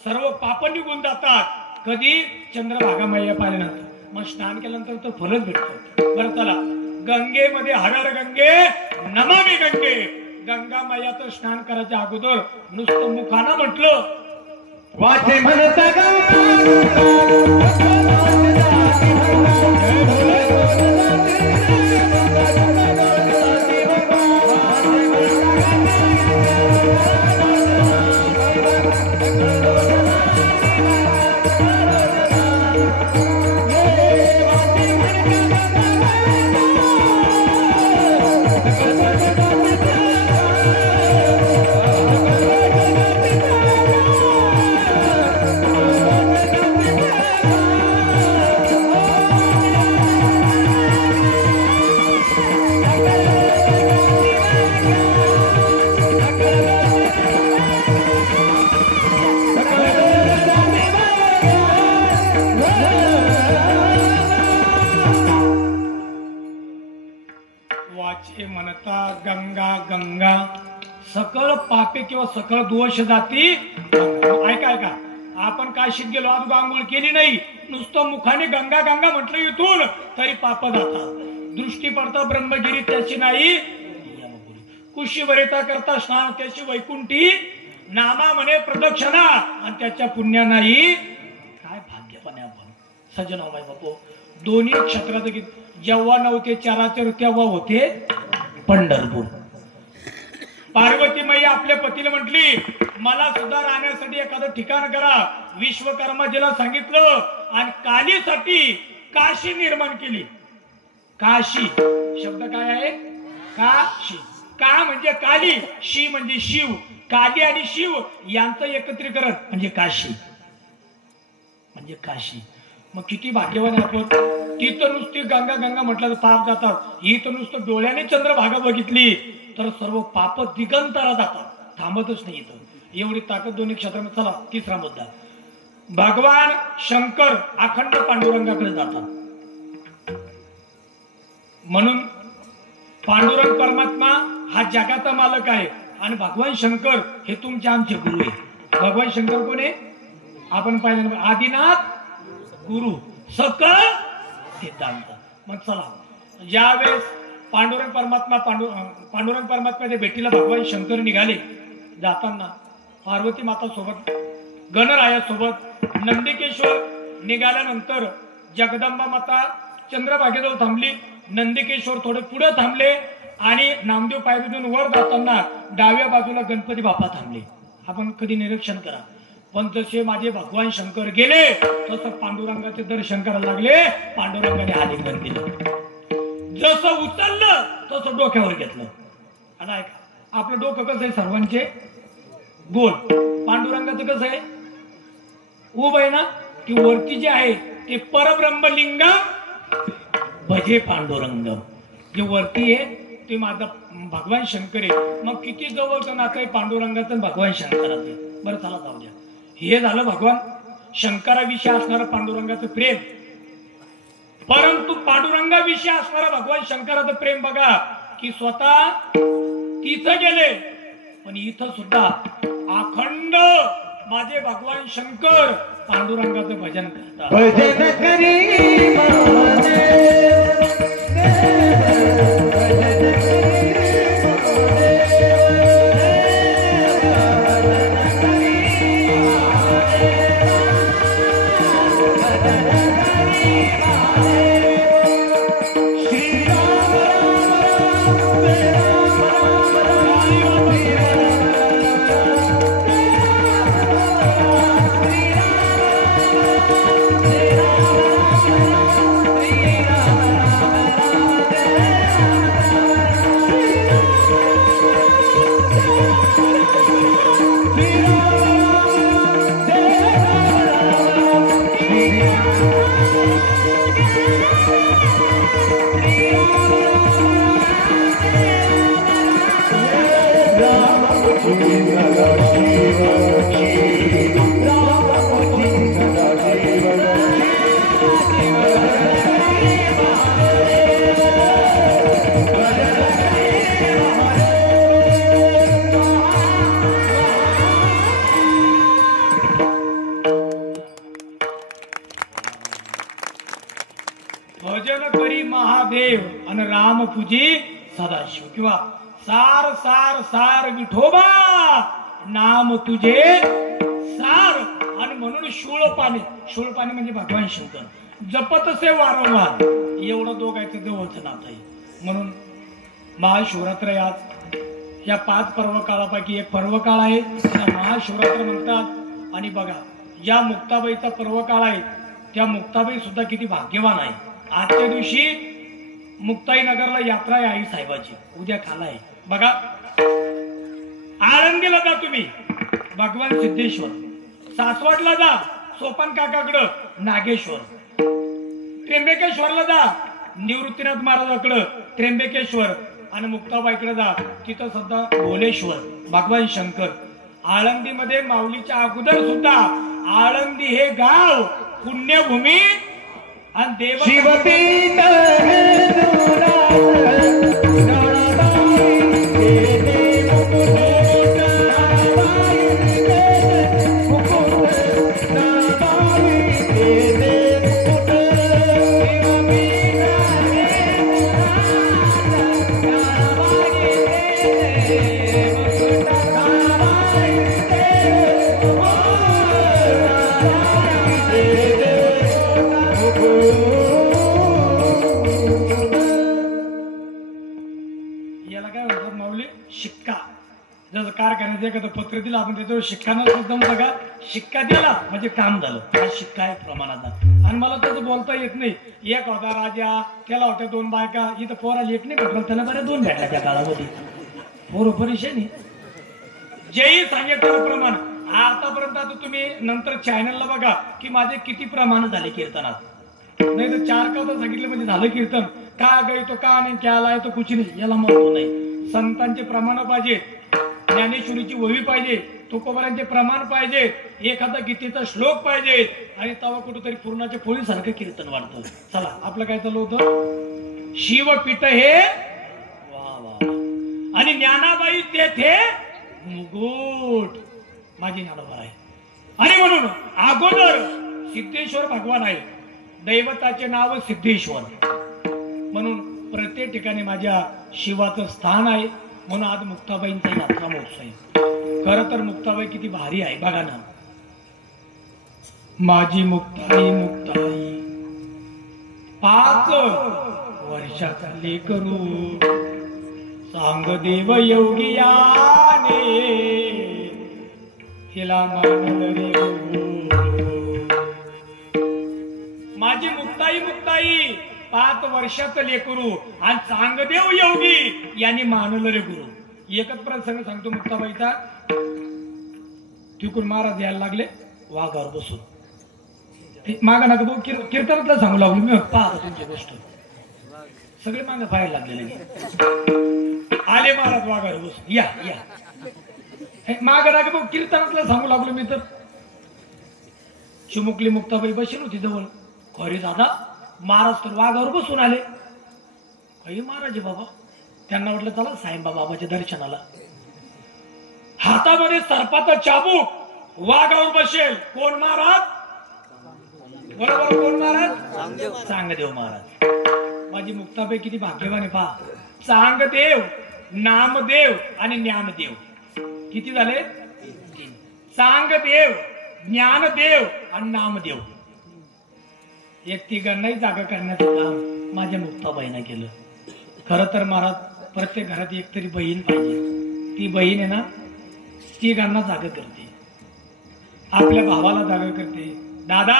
सर्व पाप निघून जातात कधी चंद्रभागा मैया पाहिल्यानंतर. मग स्नान केल्यानंतर तो फलच भेटतो. बरं चला, गंगेमध्ये हर हर गंगे नमामि गंगे. गंगा मैयाचं स्नान करायच्या अगोदर नुसतं मुखानं म्हटलं वाचे म्हणता वाचे म्हणता गंगा गंगा सकळ पापे किंवा सकळ दोष जाती. ऐका ऐका, आपण काशीत गेलो, आज आंघोळ केली नाही, नुसतं मुखाने गंगा गंगा म्हटलं इथून तरी पाप जातात. दृष्टी पडता ब्रह्मगिरी त्याची नाही, कुशी वरिता करता स्नान त्याची वैकुंठी. नामा म्हणे प्रदक्षिणा आणि त्याच्या पुण्या नाही. काय भाग्यपणे आपण सज्जन बाई बापू. दोन्ही क्षेत्रात जेव्हा नव्हते चराचर तेव्हा होते पंढरपूर. पार्वती मैया आपल्या पतीला म्हटली मला सुद्धा राहण्यासाठी एखादं ठिकाण करा. विश्वकर्माजीला सांगितलं आणि कालीसाठी काशी निर्माण केली. काशी शब्द काय आहे, काशी. का म्हणजे काली, शी म्हणजे शिव. काली आणि शिव यांचं एकत्रीकरण म्हणजे काशी, म्हणजे काशी. मग किती भाग्यवान आपण. ती तर नुसती गंगा गंगा म्हटलं तर पाप जातात. ही तर नुसतं डोळ्याने चंद्रभागा बघितली तर सर्व पाप दिगंतरा जातात, थांबतच नाही. इथं एवढी ताकद दोन्ही क्षेत्रामध्ये. चला तिसरा मुद्दा, भगवान शंकर अखंड पांडुरंगाकडे जातात. म्हणून पांडुरंग परमात्मा हा जगाचा मालक आहे आणि भगवान शंकर हे तुमचे आमचे गुरु आहे. भगवान शंकर कोण आहे आपण पाहिलं, आदिनाथ गुरु सकळ सिद्धांत. मग चला, ज्यावेळेस पांडुरंग परमात्म्याच्या भेटीला भगवान शंकर निघाले, जाताना पार्वती माता सोबत, गणराया सोबत, नंदिकेश्वर निघाल्यानंतर जगदंबा माता चंद्रभागेजवळ थांबली. नंदिकेश्वर थोडे पुढे थांबले आणि नामदेव पायरीतून वर जाताना डाव्या बाजूला गणपती बाप्पा थांबले. आपण कधी निरीक्षण करा. पण जसे माझे भगवान शंकर गेले तसं पांडुरंगाचे दर्शन करायला लागले. पांडुरंगाने आलिंगन दिलं, जसं उचललं तसं डोक्यावर घेतलं. आणि ऐका, आपलं डोकं कसं आहे सर्वांचे गोल, पांडुरंगाचं कसं आहे उभं आहे ना. की वरती जे आहे ते परब्रह्मलिंग भजे पांडुरंग. जे वरती आहे ते माझा भगवान शंकर आहे. मग किती जवळचं नातं आहे पांडुरंगाचं भगवान शंकराचं. बरं चला जाऊ द्या. हे झालं भगवान शंकराविषयी असणारं पांडुरंगाचं प्रेम. परंतु पांडुरंगाविषयी असणारं भगवान शंकराचं प्रेम बघा की स्वतः तिथं गेले, पण इथं सुद्धा अखंड माझे भगवान शंकर पांडुरंगाचं भजन करतात. भजन करी भजन करी महादेव आणि राम पूजी सदाशिव किंवा सार सार सार विठोबा नाम तुझे सार आणि म्हणून शूळ पाणी म्हणजे भगवान शंकर जपत असे वारंवार एवढं दोघांचं जवळचं नातं आहे. म्हणून महाशिवरात्र या 5 पर्व काळापैकी एक पर्व काळ आहे त्याला महाशिवरात्र म्हणतात. आणि बघा या मुक्ताबाईचा पर्व काळ आहे त्या मुक्ताबाई सुद्धा किती भाग्यवान आहे. आजच्या दिवशी मुक्ताई नगरला यात्रा आहे आई साहेबाची उद्या खाला आहे. बघा आळंदीला जा तुम्ही भगवान सिद्धेश्वर, सासवडला जा सोपान काकाकडं नागेश्वर, त्र्यंबकेश्वरला जा निवृत्तीनाथ महाराजाकडं त्र्यंबकेश्वर आणि मुक्ताबाईकडे जा तिथं सुद्धा भोलेश्वर भगवान शंकर. आळंदीमध्ये माऊलीच्या अगोदर सुद्धा आळंदी हे गाव पुण्यभूमी आणि देव शिवपीठ याला काय म्हणतात माऊली शिक्का. जसं कारखान्यात एखादं पत्र दिलं आपण त्याच्यावर शिक्का न एकदम बघा शिक्का दिला म्हणजे काम झालं. हा शिक्का आहे प्रमाणाचा. आणि मला तसं बोलता येत नाही. एक होता राजा त्याला होत्या 2 बायका इथं पोराला एक नाही भेटला त्याला बऱ्या 2 भेटला त्या काळामध्ये पोरं परेशानी जेही सांगितलं प्रमाण. आतापर्यंत आता तुम्ही नंतर चॅनलला बघा की माझे किती प्रमाण झाले कीर्तनात. नाही तर 4 कवता सांगितलं म्हणजे झालं कीर्तन. का गई तो का नाही क्या लाय तो कुछ नाही याला महत्व नाही. संतांचे प्रमाण पाहिजे, ज्ञानेश्वरीची वही पाहिजे, तुकोबारांचे प्रमाण पाहिजे, एखादा गीतेचा श्लोक पाहिजे आणि तेव्हा कुठेतरी पूर्णाच्या पोळीसारखं कीर्तन वाढतं. चला आपलं काय चालू होतं शिवपीठ हे वा वा आणि ज्ञानाबाई तेथे मुकुट माझी ज्ञानोबा आहे. आणि म्हणून अगोदर सिद्धेश्वर भगवान आहे. दैवताचे नाव सिद्धेश्वर म्हणून प्रत्येक ठिकाणी माझ्या शिवाचं स्थान आहे. म्हणून आज मुक्ताबाईंचा यात्रा महोत्सव आहे. खरं तर मुक्ताबाई किती भारी आहे बघा ना. माझी मुक्ताई मुक्ताई 5 वर्षाचा लेकरू सांग देव योगियाने तिला मानलं रे गुरु. माझी मुक्ताई मुक्ताई 5 वर्षाचं लेकरू आणि चांगदेव योगी यांनी मानलं रे गुरु. एकच प्रसंग सांगतो मुक्ताबाईचा. तिकून महाराज यायला लागले वाघावर बसून. मागा नका भाऊ कीर्तनातला सांगू लागलो मी. पाहतो तुमची गोष्ट सगळे मागे पाहायला लागलेले. आले महाराज वाघावर बसून या या मागा नका भाऊ कीर्तनातला सांगू लागलो मी. तर चिमुकली मुक्ताबाई बसेल होती जवळ. खरे दादा महाराज तर वाघावर बसून आले. काही महाराज बाबा त्यांना वाटलं चला साईबा बाबाच्या दर्शनाला. हातामध्ये सर्पाचा चाबूक वाघावर बसेल कोण महाराज बरोबर कोण महाराज चांगदेव महाराज. माझी मुक्ताबाई किती भाग्यवान आहे पहा. चांगदेव नामदेव आणि ज्ञानदेव किती झाले. चांगदेव ज्ञानदेव आणि नामदेव या तिघांनाही जागा करण्याचं काम माझ्या मुक्ताबाईनं केलं. खरं तर महाराज प्रत्येक घरात एक तरी बहीण पाहिजे. ती बहीण आहे ना तिघांना जागा करते. आपल्या भावाला जागा करते. दादा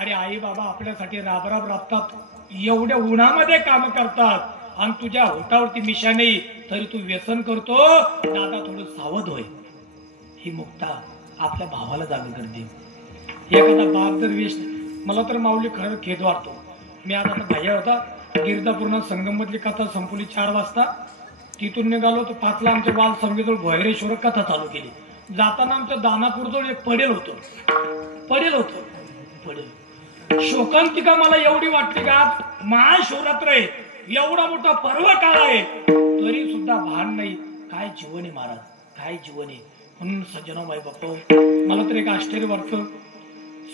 अरे आई बाबा आपल्यासाठी राबराब राबतात. एवढ्या उन्हामध्ये काम करतात आणि तुझ्या होटावरती मिशा नाही तरी तू व्यसन करतो. दादा थोडं सावध होय. ही मुक्ता आपल्या भावाला जाग करते. एखादा बाप जर वेश, मला तर माऊली खरं खेद वाटतो. मी आज आता भैया होता गिरदापूर्ण संगम मधली कथा संपवली 4 वाजता. तिथून निघालो तर 5 ला आमच्या बाल संगीतजवळ भैरेश्वर कथा चालू केली. जाताना आमच्या दानापूरजवळ एक पडेल होतं. शोकांतिका मला एवढी वाटते का महाशिवरात्र आहे, एवढा मोठा पर्व काळ आहे, तरी सुद्धा भान नाही. काय जीवन आहे महाराज, काय जीवन आहे. म्हणून सज्जनाबाई बापू, मला तर एक आश्चर्य वाटतं.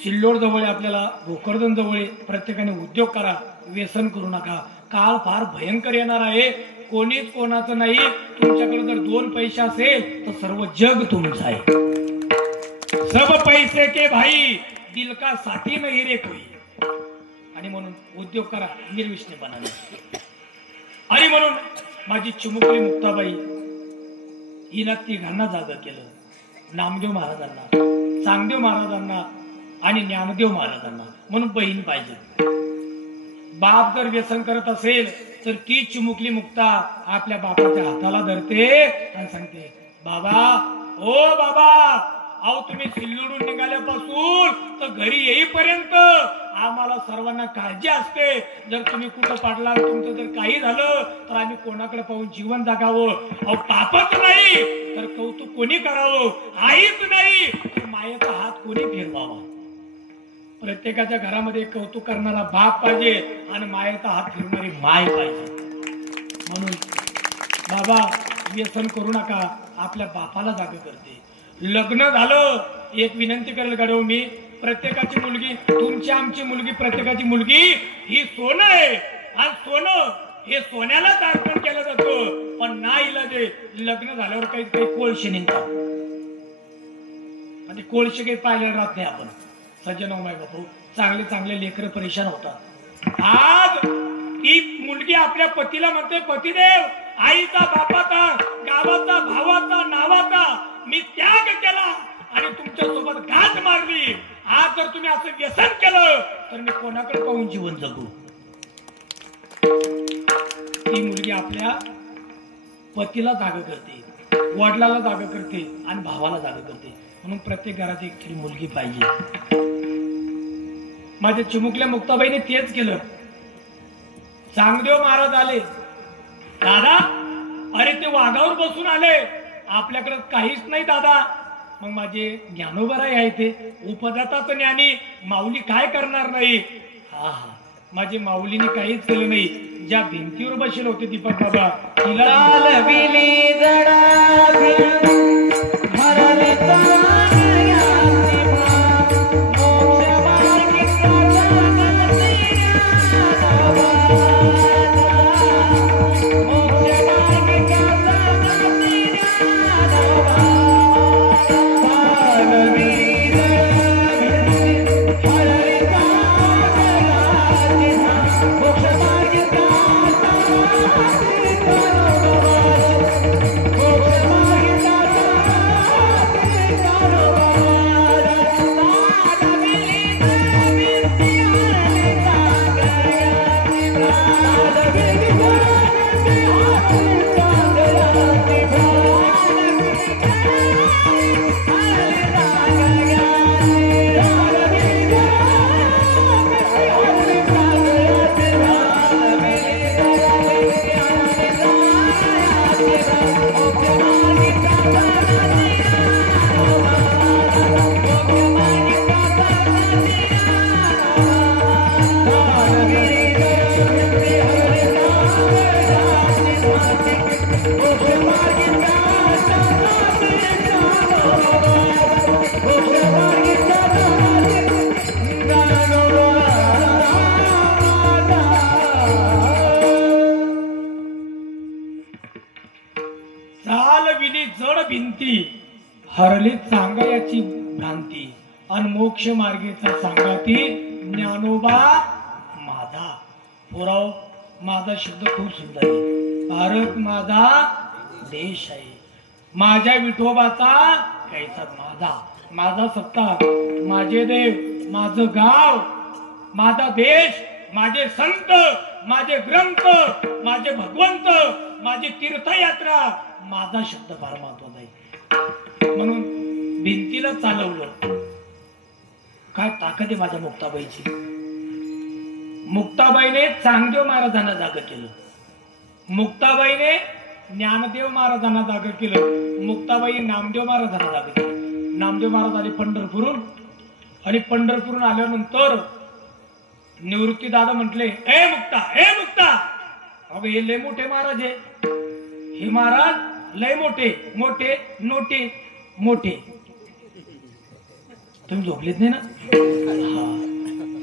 सिल्लोड जवळ आपल्याला, भोकरदन जवळ, प्रत्येकाने उद्योग करा, व्यसन करू नका. काळ फार भयंकर येणार आहे. कोणीच कोणाचं नाही. तुमच्याकडे जर 2 पैसे असेल तर सर्व जग तुमचं आहे. सब पैसे के भाई दिल का साथी नहीं रे कोई. आणि म्हणून उद्योग करा निर्विष्णेपणाने. आणि म्हणून माझी चिमुकली मुक्ताबाई हिनं तिघांना जागा केलं. नामदेव महाराजांना, चांगदेव महाराजांना आणि ज्ञानदेव महाराजांना. म्हणून बहीण पाहिजे. बाप जर व्यसन करत असेल तर ती चिमुकली मुक्ता आपल्या बापाच्या हाताला धरते आणि सांगते, बाबा, ओ बाबा, अहो तुम्ही सिल्लोडून निघाल्यापासून तर घरी येईपर्यंत आम्हाला सर्वांना काळजी असते. जर तुम्ही कुठं पाडला, तुमचं जर काही झालं तर आम्ही कोणाकडे पाहून जीवन जगावं. अहो पापच नाही तर कौतुक कोणी करावं, आईच नाही तर मायेचा हात कोणी फिरवावा. प्रत्येकाच्या घरामध्ये कौतुक करणारा बाप पाहिजे आणि मायेचा हात फिरणारी माय पाहिजे. म्हणून बाबा व्यसन करू नका, आपल्या बापाला जागा करते. लग्न झालं, एक विनंती करेल गाडव मी, प्रत्येकाची मुलगी, तुमची आमची मुलगी, प्रत्येकाची मुलगी ही सोनं आहे. आणि सोनं हे सोन्यालाच अर्पण केलं जातं. पण नाही इलाजे लग्न झाल्यावर काही कोळशे निघतात आणि कोळशे काही पाहिलं राहत नाही. आपण सज्जनोमाय बापू, चांगले चांगले लेकरं परेशान होतात. आज ती मुलगी आपल्या पतीला म्हणते, पतिदेव, आईचा, बापाचा, गावाचा, भावाचा, नावाचा मी त्याग केला आणि तुमच्या सोबत घात मारली. आज जर तुम्ही असं व्यसन केलं तर मी कोणाकडे पाहून जीवन जगू. ती मुलगी आपल्या पतीला जागा करते, वडिलाला जागा करते आणि भावाला जागा करते. म्हणून प्रत्येक घरात एक तरी मुलगी पाहिजे. माझ्या चिमुकल्या मुक्ताबाईने तेच केलं. चांगदेव महाराज आले, दादा, अरे ते वाघावर बसून आले, आपल्याकडे काहीच नाही दादा. मग माझे ज्ञानोबराई आहे ते उपदाताचं ज्ञानी, माऊली काय करणार नाही. हा, माझे माऊलीने काहीच केलं नाही. ज्या भिंतीवर बसेल होते दीपक बाबा, तिला हरली सांगायची भ्रांती आणि मोक्ष मार्गेचा सांगाती ज्ञानोबा माझा. पुराव माझा शब्द खूप सुंदर आहे. भारत माझा देश आहे, माझ्या विठोबाचा कैसा माझा, माझा सत्ता, माझे देव, माझं गाव, माझा देश, माझे संत, माझे ग्रंथ, माझे भगवंत, माझी तीर्थयात्रा, माझा शब्द फार महत्वाचा आहे. म्हणून भिंतीला चालवलं. काय ताकद आहे माझ्या मुक्ताबाईची. मुक्ताबाईने चांगदेव महाराजांना जागा केलं. मुक्ताबाईने ज्ञानदेव महाराजांना जागा केलं. मुक्ताबाई नामदेव महाराजांना जागा केलं. नामदेव महाराज आले पंढरपूरून आणि पंढरपूरून आल्यानंतर निवृत्ती दादा म्हटले, ए मुक्ता, अगं हे लय मोठे महाराज आहे. हे महाराज लय मोठे मोठे. तुम्ही झोपलेत नाही ना?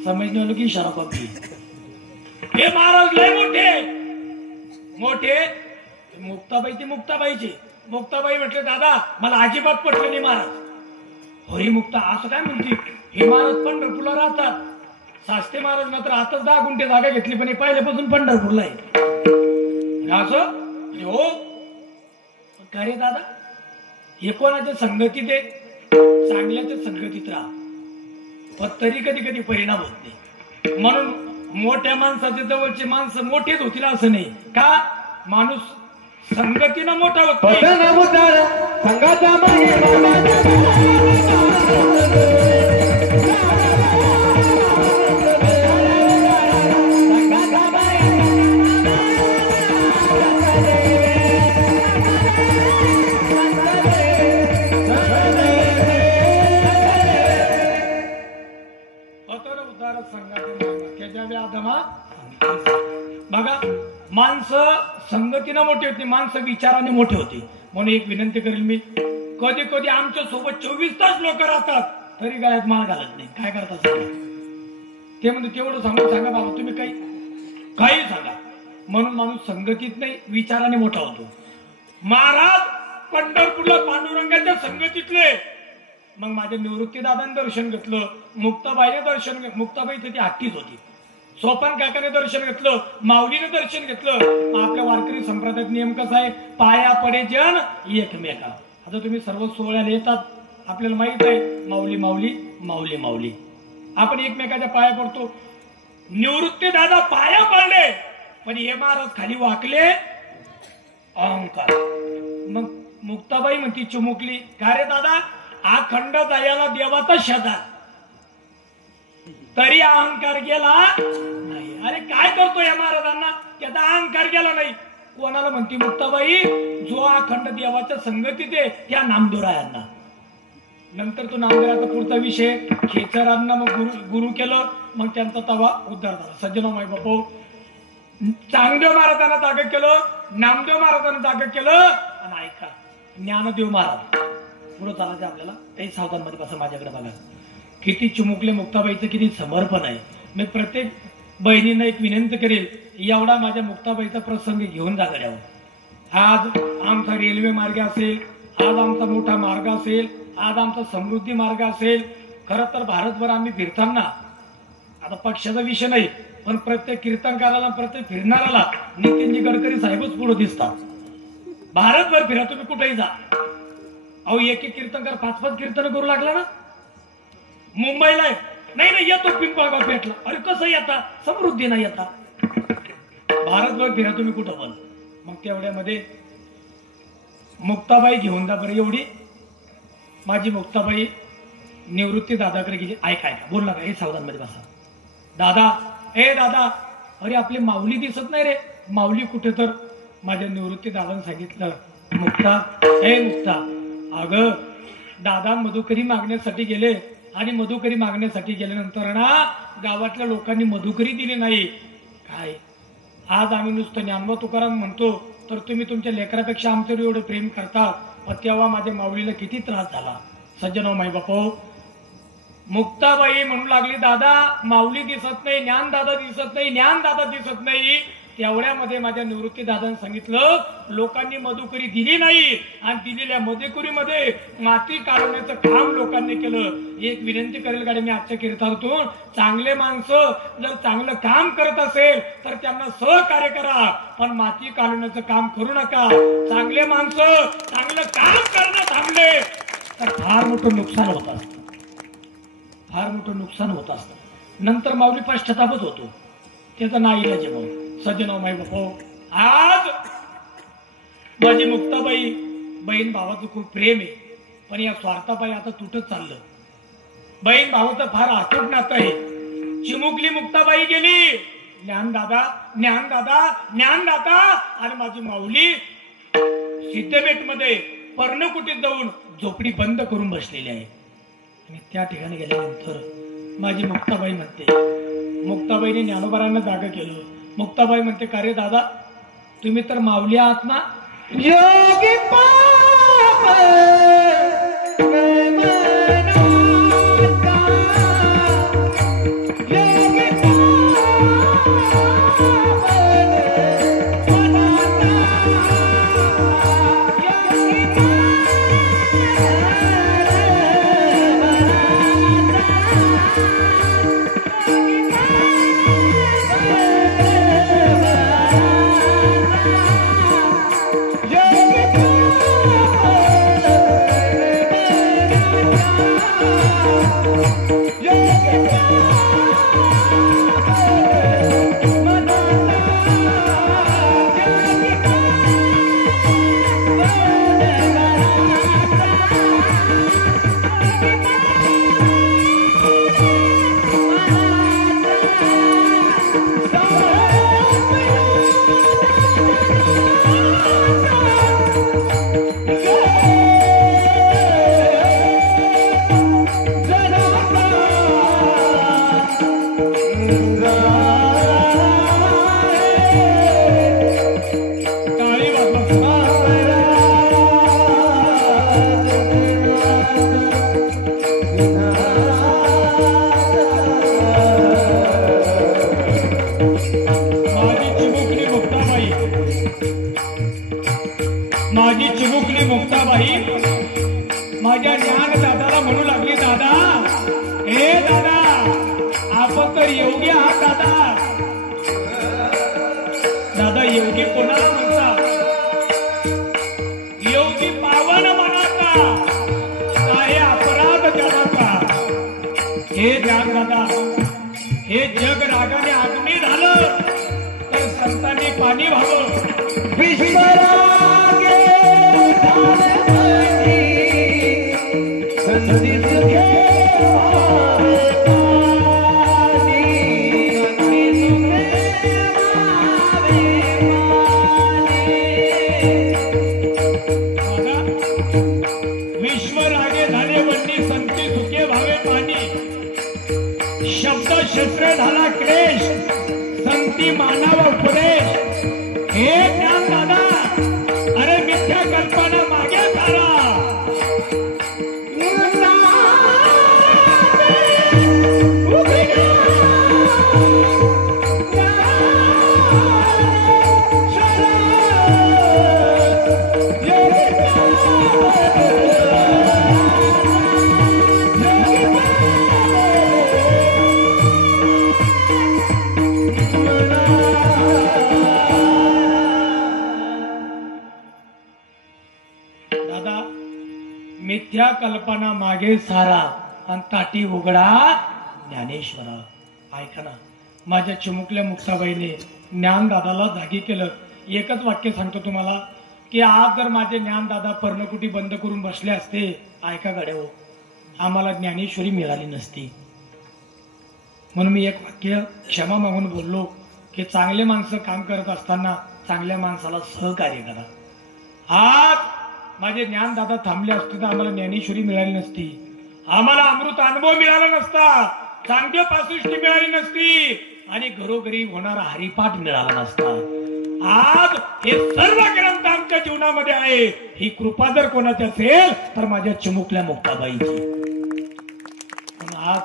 समजणे आलो की इशारा करते. हे महाराज लय मोठे. मुक्ताबाई म्हटले, दादा मला अजिबात पटलं नाही महाराज. होय मुक्ता, असं काय म्हणते? हे महाराज पंढरपूरला राहतात. शास्त्री महाराज मात्र आताच 10 गुंठे जागा घेतली, पण हे पहिल्यापासून पंढरपूरला आहे. असं हो काय रे दादा, हे कोणाच्या संगतीत आहे? चांगल्याच्या संगतीत राहा, पण तरी कधी परिणाम होत नाही. म्हणून मोठ्या माणसाच्या जवळची माणसं मोठेच होतील असं नाही का? माणूस संगतीनं मोठा होतो. बघा, माणसं संगतीनं मोठी होती, माणसं विचाराने मोठे होते. म्हणून एक विनंती करेल मी, कधी आमच्या सोबत 24 तास लोक राहतात तरी गळ्यात माळ घालत नाही. काय करतात ते म्हणतो, तेवढं सांगा बाबा, तुम्ही काही सांगा. म्हणून माणूस संगतीत नाही, विचाराने मोठा होतो. महाराज पंढरपूरला पांडुरंगाच्या संगतीतले. मग माझ्या निवृत्ती दादाने दर्शन घेतलं, मुक्ताबाईने दर्शन घेतलं. मुक्ताबाई तिथे हट्टीच होती. सोपान काकाने दर्शन घेतलं, माऊलीने दर्शन घेतलं. आपल्या वारकरी संप्रदायात नियम कसा आहे? पाया पडे जन एकमेका. आता तुम्ही सर्व सोहळ्याला येतात, आपल्याला माहित आहे माऊली. आपण एकमेकाच्या पाया पडतो. निवृत्ती दादा पाया पडले, पण हे महाराज खाली वाकले, अहंकार. मग मुक्ताबाई म्हणती चिमुकली, का रे दादा, अखंड दयाला देवाचा शधा तरी अहंकार गेला नाही. अरे काय करतो या महाराजांना? त्याचा अहंकार गेला नाही. कोणाला म्हणती मुक्ताबाई? जो अखंड देवाच्या संगतीत आहे त्या नामदेवरायांना. नंतर तो नामदेवराचा पुढचा विषय खेचरांना मग गुरु केलं. मग त्यांचा तवा उद्धार झाला. सज्जनो माय बापू, चांगदेव महाराजांना जागा केलं, नामदेव महाराजांना जागा केलं. आणि ऐका, ज्ञानदेव महाराज पुढे चालायचं आपल्याला. काही सावधान मध्ये बसा, माझ्याकडे बघा. किती चिमुकले मुक्ताबाईचं किती समर्पण आहे. मी प्रत्येक बहिणींना एक विनंती करेल, एवढा माझ्या मुक्ताबाईचा प्रसंग घेऊन जा गड्यावर. आज आमचा रेल्वे मार्ग असेल, आज आमचा मोठा मार्ग असेल, आज आमचा समृद्धी मार्ग असेल. खरं तर भारतभर आम्ही फिरताना, आता पक्षाचा विषय नाही, पण प्रत्येक कीर्तनकाराला, प्रत्येक फिरणाऱ्याला नितीनजी गडकरी साहेबच पुढे दिसतात. भारतभर फिरा, तुम्ही कुठेही जा. अहो, एक कीर्तनकार 5-5 कीर्तन करू लागला ना. मुंबईला नाही येतो पिंपळगाव पेठला. अरे कसं येता? समृद्धी नाही येता. भारतभर फिरा तुम्ही कुठं पण. मग तेवढ्यामध्ये मुक्ताबाई घेऊन जा बरं. एवढी माझी मुक्ताबाई निवृत्ती दादाकडे गेली. ऐका बोलला का? हे सावधान मध्ये बसा. दादा, अरे आपली माऊली दिसत नाही रे. माऊली कुठे? तर माझ्या निवृत्ती दादाने सांगितलं, मुक्ता, अगं दादा मधुकरी मागण्यासाठी गेले, आणि मधुकरी मागण्यासाठी गेल्यानंतर ना गावातल्या लोकांनी मधुकरी दिली नाही. काय आज आम्ही नुसतं ज्ञानोबा तुकाराम म्हणतो, तर तुम्ही तुमच्या लेकरापेक्षा आमच्यावर एवढं प्रेम करता. पण तेव्हा माझ्या माऊलीला किती त्रास झाला. सज्जनो माई बापो, मुक्ताबाई म्हणू लागली, दादा माऊली दिसत नाही, ज्ञानदादा दिसत नाही. तेवढ्यामध्ये माझ्या निवृत्ती दादांनी सांगितलं, लोकांनी मधुकरी दिली नाही, आणि दिलेल्या मधुकरीमध्ये माती काढण्याचं काम लोकांनी केलं. एक विनंती करेल गाडी मी आजच्या कीर्तनातून, चांगले माणसं जर चांगलं काम करत असेल तर त्यांना सहकार्य करा, पण माती काढण्याचं काम करू नका. चांगले माणसं चांगलं काम करणं थांबले तर फार मोठं नुकसान होत असतं. नंतर माऊली पश्चातापच होतो, त्याचा नाईलाज आहे. सजनाव माई बापो, आज माझी मुक्ताबाई बहीण भावाचं खूप प्रेम आहे, पण या स्वार्थापायी आता तुटत चाललं. बहीण भावाचं फार अतूट नातं आहे. चिमुकली मुक्ताबाई गेली, ज्ञानदादा ज्ञानदादा ज्ञानदादा, आणि माझी माऊली सिद्धपेठ मध्ये पर्णकुटीत जाऊन झोपडी बंद करून बसलेली आहे. आणि त्या ठिकाणी गेल्यानंतर माझी मुक्ताबाई म्हणते, मुक्ताबाईने ज्ञानोबारांना जागा केलं. मुक्ताबाई म्हणते, का रे दादा, तुम्ही तर माऊली आहात ना? योगी पाप माझी चिमुकली मुक्ताबाई माझ्या ज्ञानदादाला म्हणू लागली, दादा, हे दादा, आपण तर योगी आहात दादा. दादा, योगी कोणाला म्हणतात? योगी पावन म्हणाता, काय अपराध कराचा? हे ज्ञानदादा, हे जग रागाने अग्नी झालं तर संतांनी पाणी व्हावं. विश्वरागे विश्वरागे झाले वंडी, संती सुखे व्हावे पाणी. शब्द शस्त्र झाला क्लेश, संती मानावा उपदेश. हे ज्ञान दादा, अरे मिथ्या कल्पना मागे सारा. मिथ्या कल्पना मागे सारा आणि ताटी उघडा ज्ञानेश्वरा. ऐका ना, माझ्या चिमुकल्या मुक्ताबाईने ज्ञानदादाला जागी केलं. एकच वाक्य सांगतो तुम्हाला, की आज जर माझे ज्ञानदादा पर्णकुटी बंद करून बसले असते, ऐका गड्या हो, आम्हाला ज्ञानेश्वरी मिळाली नसती. म्हणून मी एक वाक्य क्षमा मागून बोललो, की चांगले माणसं काम करत असताना चांगल्या माणसाला सहकार्य करा. आज माझे ज्ञानदादा थांबले असते तर आम्हाला ज्ञानेश्वरी मिळाली नसती, आम्हाला अमृत अनुभव मिळाला नसता, चांगली पासुष्टी मिळाली नसती, आणि घरोघरी होणारा हरिपाठ मिळाला नसता. आज हे सर्व ग्रंथ आमच्या जीवनामध्ये आहे. ही कृपा जर कोणाची असेल तर माझ्या चिमुकल्या मुक्ताबाईची. आज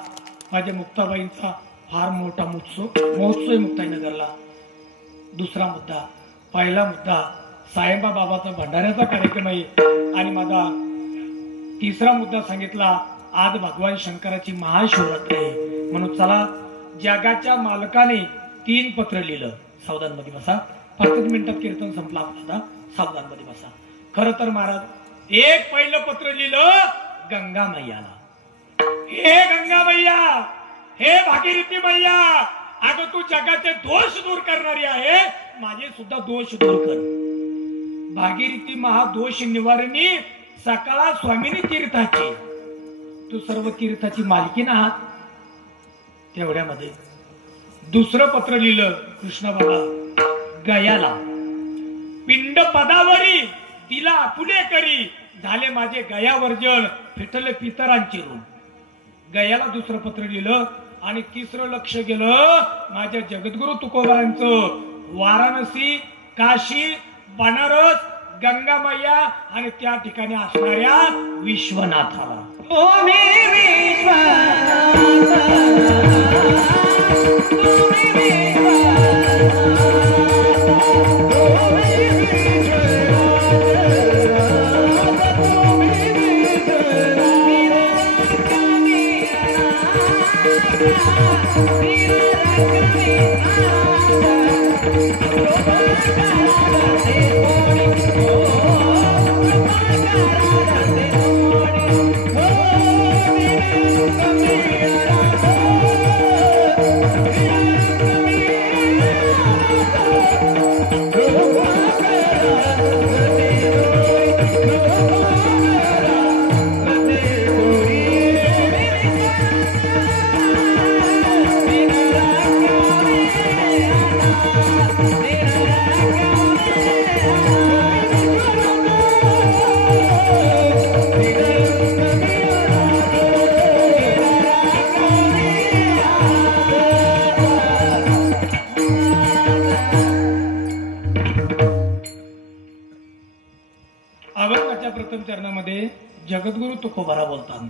माझ्या मुक्ताबाईंचा फार मोठा महोत्सव मुक्ताईनगरला. दुसरा मुद्दा, पहिला मुद्दा सायंबा बाबाचा भंडाऱ्याचा कार्यक्रम आहे, आणि माझा तिसरा मुद्दा सांगितला, आज भगवान शंकराची महाशिवरात्री आहे. म्हणून चला, जगाच्या मालकाने 3 पत्र लिहिलं. सावधान मध्ये बसा, 5 मिनिटात कीर्तन संपला आपला. सावधान मध्ये बसा. खर तर महाराज एक पहिलं पत्र लिहिलं गंगा मैयाला. हे गंगा मैया, हे भागीरथी मैया, अगं तू जगाचे दोष दूर करणारी आहे, माझे सुद्धा दोष दूर कर. भागीरथी महादोष निवारणी सकाळा स्वामिनी तीर्थाची. तू सर्व तीर्थाची मालकीण आहात. तेवढ्यामध्ये दुसरं पत्र लिहिलं कृष्ण बाबा गयाला. पिंड पदावरी तिला आपुले करी, झाले माझे गया वर्जन, फिटले पितरांचे ऋण. गयाला दुसरं पत्र लिहिलं. आणि तिसरं लक्ष गेलं माझ्या जगद्गुरु तुकोबारांचं. वाराणसी, काशी, बनारस, गंगा मैया आणि त्या ठिकाणी असणाऱ्या विश्वनाथाला. तुम्ही विश्वनाथ, तुम्ही विश्वनाथ, तुम्ही प्रथम चरणामध्ये जगद्गुरु तुकोबारा बोलतात.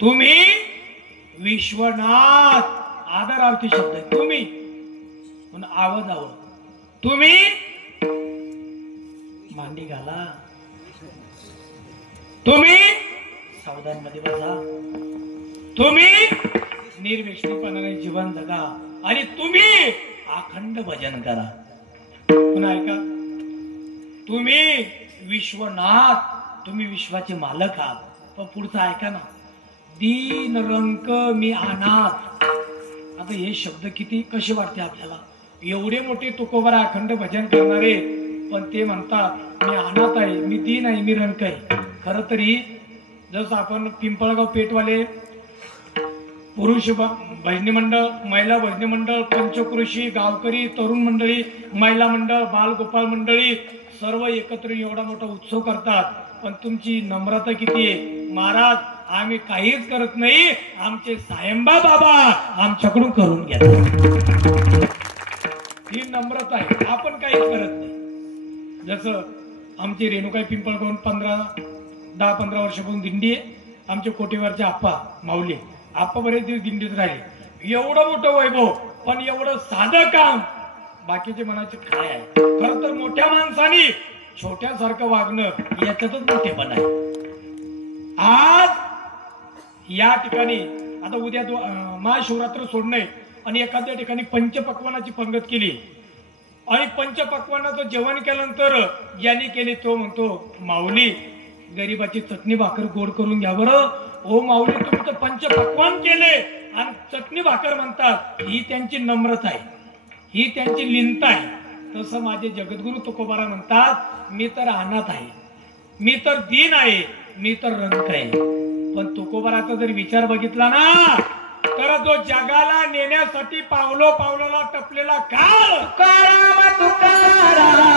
तुम्ही विश्वनाथ, आदरार्थी शब्द आहे. तुम्ही पण आवाज आवर. तुम्ही मांडी घाला, तुम्ही सावधान मध्ये बसा, तुम्ही निर्व्यसनीपणाने जीवन जगा आणि तुम्ही अखंड भजन करा. पुन्हा ऐका, तुम्ही विश्वनाथ, तुम्ही विश्वाचे मालक आहात. पण पुढचं ऐका ना, दीन रंक मी अनाथ. आता हे शब्द किती कसे वाटते आपल्याला. एवढे मोठे तुकोबारा अखंड भजन करणारे, पण ते म्हणतात मी अनाथ आहे, मी दीन आहे, मी रंक आहे. खर तरी जसं आपण पिंपळगाव पेठवाले पुरुष भजनी मंडळ, महिला भजनी मंडळ, पंचकृषी, गावकरी, तरुण मंडळी, महिला मंडळ, बालगोपाल मंडळी सर्व एकत्र एवढा मोठा उत्सव करतात. पण तुमची नम्रता किती आहे. महाराज आम्ही काहीच करत नाही, आमचे सायंबा बाबा आमच्याकडून करून घेतात. ही नम्रता आहे. आपण काहीच करत नाही. जसं आमची रेणुकाई पिंपळगावून 10-15 वर्षापासून दिंडी आहे. आमचे कोटेवरचे आप्पा माऊली आप्पा बरेच दिवस दिंडीत राहिले. एवढं मोठं वैभव, पण एवढं साधं काम बाकीचे मनाचे काय आहे. खर तर मोठ्या माणसाने छोट्यासारखं वागणं याच्यातच मोठेपण आहे. आज या ठिकाणी आता उद्या महाशिवरात्र सोडणे आणि एखाद्या ठिकाणी पंचपक्वानाची पंगत केली आणि पंचपक्वानाचं जेवण केल्यानंतर ज्यांनी केले तो म्हणतो माऊली गरीबाची चटणी भाकर गोड करून घ्या बरं. ओ माऊली तुम्ही तर पंचपक्वान केले आणि चटणी भाकर म्हणतात. ही त्यांची नम्रता आहे, ही त्यांची लिनता आहे. तसं माझे जगद्गुरु तुकोबारा म्हणतात मी तर अनाथ आहे, मी तर दीन आहे, मी तर रंक आहे. पण तुकोबाराचा जर विचार बघितला ना तर जो जगाला नेण्यासाठी पावलो पावलाला टपलेला काळ तुकाराम तुकाराम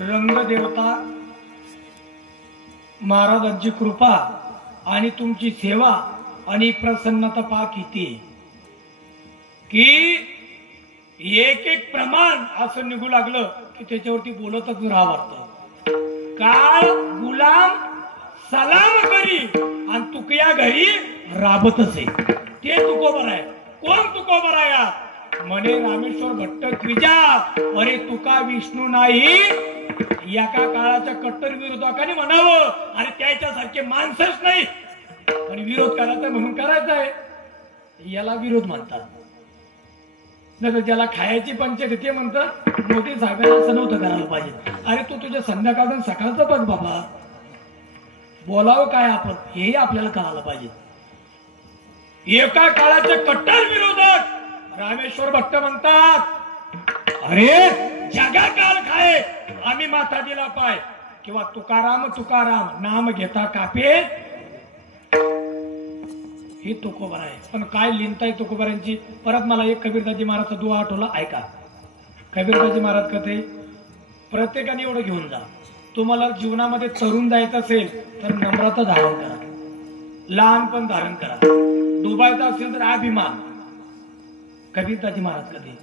रंगदेवता महाराजांची कृपा आणि तुमची सेवा आणि प्रसन्नता पहा किती की एक एक प्रमाण असं निघू लागलं की त्याच्यावरती बोलतच राहा वाटतं. काळ गुलाम सलाम करी आणि तुकया घरी राबतच आहे. ते तुकोबर आहे. कोण तुकोबर आहे? म्हणे रामेश्वर भट्ट द्विजा, अरे तुका विष्णू नाही एका काळाच्या कट्टर विरोधकाने म्हणावं. अरे त्याच्यासारखे माणसच नाही आणि विरोध करायचा म्हणून करायचा आहे. याला विरोध म्हणतात. नाही ज्याला खायची पंचायत ते म्हणतात मोठी साहेबांना असं नव्हतं करायला पाहिजे. अरे तू तुझ्या संध्याकाळ सकाळचं बघ बाबा. बोलावं काय आपण हेही आपल्याला कळायला पाहिजे. एका काळाचे कट्टर विरोधक रामेश्वर भट्ट म्हणतात, अरे जगा काल खाय आम्ही माथा दिला पाय. किंवा तुकाराम तुकाराम नाम घेता कापे, ही तुकोबर आहे. पण काय लिहिताय तुकोबरांची. परत मला एक कबीरदाजी महाराजचा दुआ आठवला, ऐका. कबीरदाजी महाराज कथे प्रत्येकाने एवढं घेऊन जा. तुम्हाला जीवनामध्ये तरुण जायचं असेल तर नम्रता धारण करा, लहानपण धारण करा. डुबायचं असेल तर अभिमान. कबीरदाजी महाराज कधी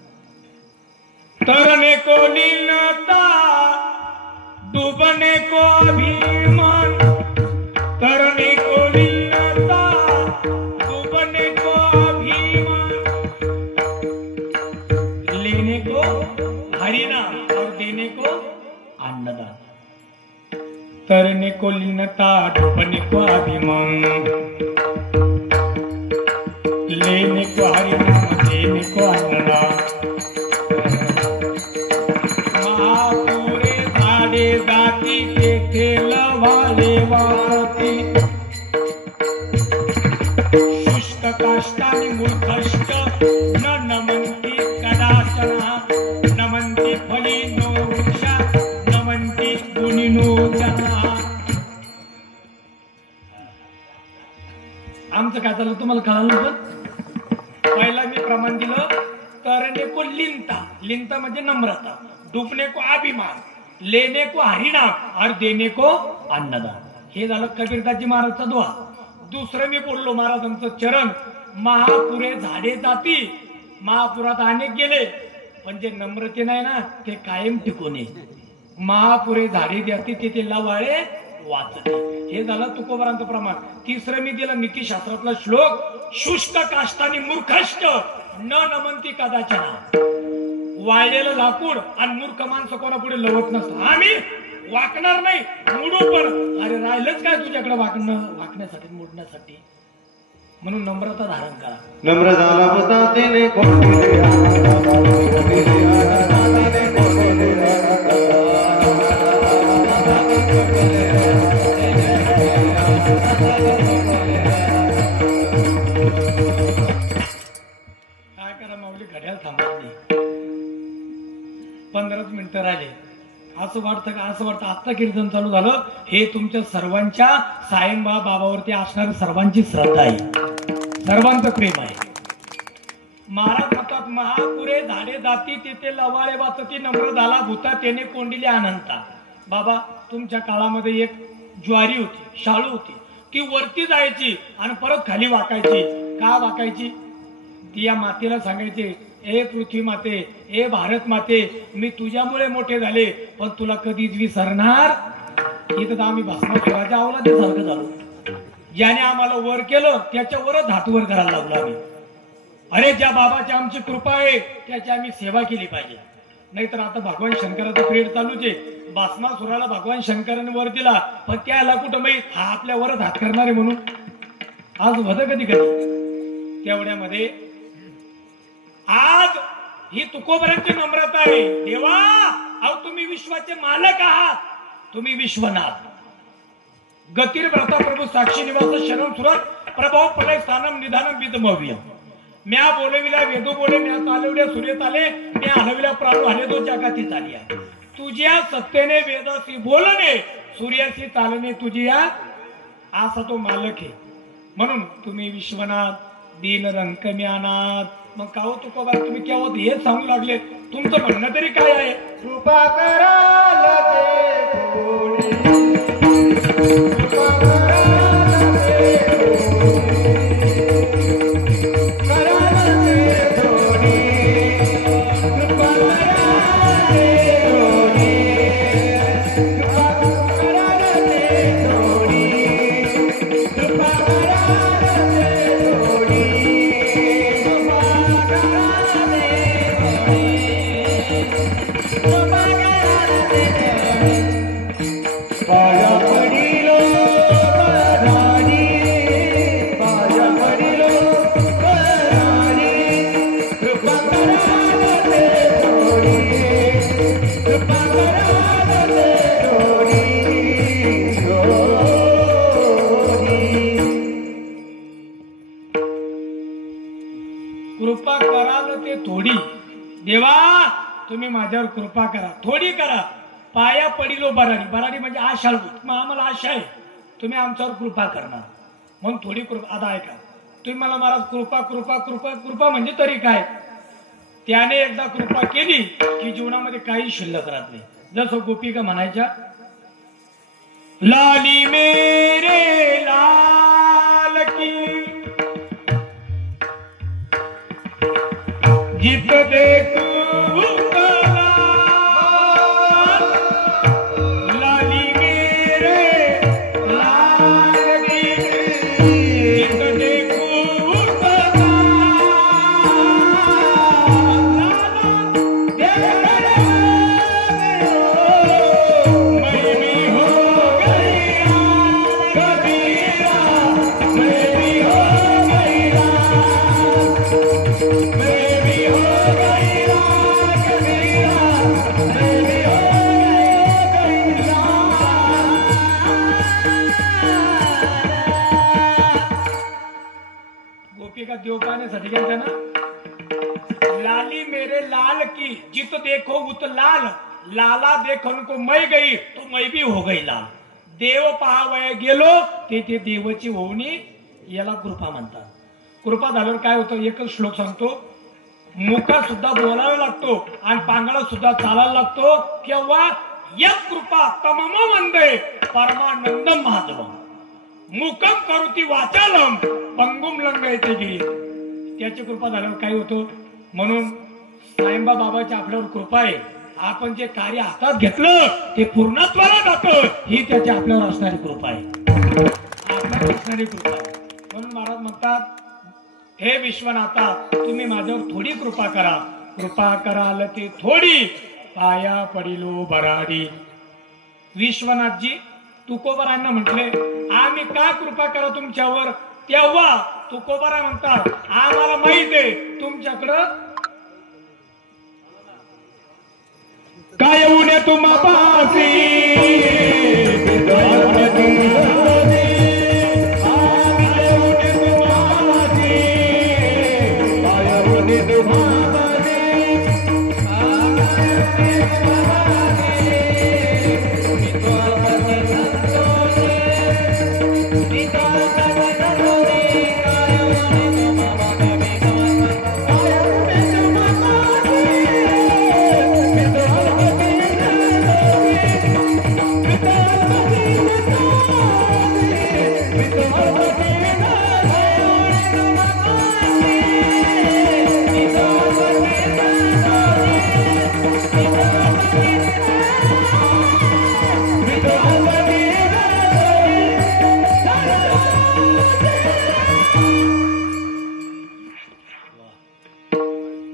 तरने को लीनता डूबने को अभिमान, तरने को लीनता डूबने को अभिमान, लेने को हरिनाम और देने को अन्नदान. तरने को लीनता डूबने को अभिमान, लेने को हरिनाम देने को अन्नदान. महापुरे झाडे जाती तेथे लवाले वारती, शुष्क काष्टाने मूर्खष्ट न नमंती कदाचना, नमंती फली नो वृक्षा, नमंती गुणी नो जना. आमचं काय चाललं तुम्हाला कळालं. पण पहिला मी प्रमाण दिलं. तरने को लिंता, लिंता म्हणजे नम्रता, डुबने को अभिमान, लेने को हरिनाम और देने को अन्नदान. हे झालं कबीरदाजी महाराजचा दुआ. दुसरं मी बोललो महाराजांचं चरण. महापुरे झाडे जाती, महापुरात अनेक गेले पण जे नम्रते नाही ना ते कायम टिकून ये. महापुरे झाडे जाती तिथे लवाळे वाचते. हे झालं तुकोबरांचं प्रमाण. तिसरं मी दिलं नीतिशास्त्रातला श्लोक. शुष्क काष्टाने मूर्खष्ट न नमंती कदाचना. वाळलेलं लाकूड आणि मूर्ख माणसं कोणा पुढे लवत नसतं. आम्ही वाकणार नाही मोडू पण. अरे राहिलंच काय तुझ्याकडे वाकण्यासाठी मोडण्यासाठी. म्हणून नम्रता धारण करा. नम्र झाला होता तेने काय करा माऊली घड्याळ थांबवली. 15 मिनिटं राहिले. असं वाटतं का? असं वाटतं आत्ता कीर्तन चालू झालं. हे तुमच्या सर्वांच्या सायंबा बाबावरती असणारी सर्वांची श्रद्धा आहे, सर्वांचं प्रेम आहे. महाराज म्हणतात महापुरे झाडे जाती तेथे लवाळे वाचती, नम्र झाला भूता तेने कोंडिले अनंता. बाबा तुमच्या काळामध्ये एक ज्वारी होती, शाळू होती. ती वरती जायची आणि परत खाली वाकायची. का वाकायची? ती या मातेला सांगायची, ए पृथ्वी माते, ए भारत माते, मी तुझ्यामुळे मोठे झाले पण तुला कधीच विसरणार. इथं आम्ही भस्मासुराच्या अवलादीसारखं झालो. ज्याने आम्हाला वर केलं त्याच्यावरच हात वर करायला लागलो आम्ही. अरे ज्या बाबाची आमची कृपा आहे त्याची आम्ही सेवा केली पाहिजे. नाहीतर आता भगवान शंकराचा पिरियड चालूच आहे. भस्मासुराला भगवान शंकराने वर दिला पण त्याला कुठं माहित हा आपल्यावरच हात करणार आहे म्हणून. आज होत कधी कधी तेवढ्यामध्ये आज ही तुकोबऱ्यांची नम्रता आहे. देवा अहो तुम्ही विश्वाचे मालक आहात, तुम्ही विश्वनाथ. गतीर व्रता प्रभू साक्षी निवास शरण सुरत प्रभाव फले स्थानम निधानम विदमव्य. म्या बोलविला वेदू बोले, म्या चालवल्या सूर्य चाले, म्या हलविला प्राणू हले तो जगाती चाली आहे. तुझ्या सत्तेने वेदाशी बोलणे, सूर्याशी चालणे तुझी या असा तो मालक आहे. म्हणून तुम्ही विश्वनाथ, दीन रंकम्यानाथ. मग का हो तुकोबा तुम्ही केव्हा हेच सांगू लागले? तुमचं म्हणणं तरी काय आहे? कृपा करा तुम्ही माझ्यावर कृपा करा, थोडी करा. पाया पडिलो बराडी. बराडी म्हणजे आशाळू. मग आम्हाला आशा आहे तुम्ही आमच्यावर कृपा करणार, म्हणून थोडी कृपा. आता ऐका, तुम्ही मला महाराज कृपा कृपा कृपा कृपा म्हणजे तरी काय? त्याने एकदा कृपा केली की जीवनामध्ये काही शिल्लक राहत नाही. जसं गोपिका म्हणायच्या, लाली मेरे लाल की जित देखो देव पाहण्यासाठी गेलते ना. लाली मेरे लाल की जित देखो उत लाल, लाला देखन को मै गई तो मै भी हो गई लाल. देव पाहावया गेलो ते देवाची होवणी, याला कृपा म्हणतात. कृपा झाल्यावर काय होतं, एकच श्लोक सांगतो. मुका सुद्धा बोलायला लागतो आणि पांगळा सुद्धा चालायला लागतो. केव्हा? यत कृपा तमम वंदे परमानंद माधवम मुकम करुती वाचालम पंगुम लंगयते गिरी. त्याची कृपा झाल्यावर काय होतं. म्हणून साईबा बाबाची आपल्यावर कृपा आहे. आपण जे कार्य हातात घेतलं ते पूर्णत्वाला जातं, ही त्याची आपल्यावर असणारी कृपा आहे, आपल्यावर असणारी कृपा आहे. म्हणून महाराज म्हणतात, हे विश्वनाथा तुम्ही माझ्यावर थोडी कृपा करा. कृपा कराल ती थोडी, पाया पडिलो बराडी. विश्वनाथजी तुकोबारांना म्हटले, आम्ही काय कृपा करा तुमच्यावर. तेव्हा तुकोबारा म्हणतात, आम्हाला माहित आहे तुमच्याकडं काय उन्हे तुम्हा पासी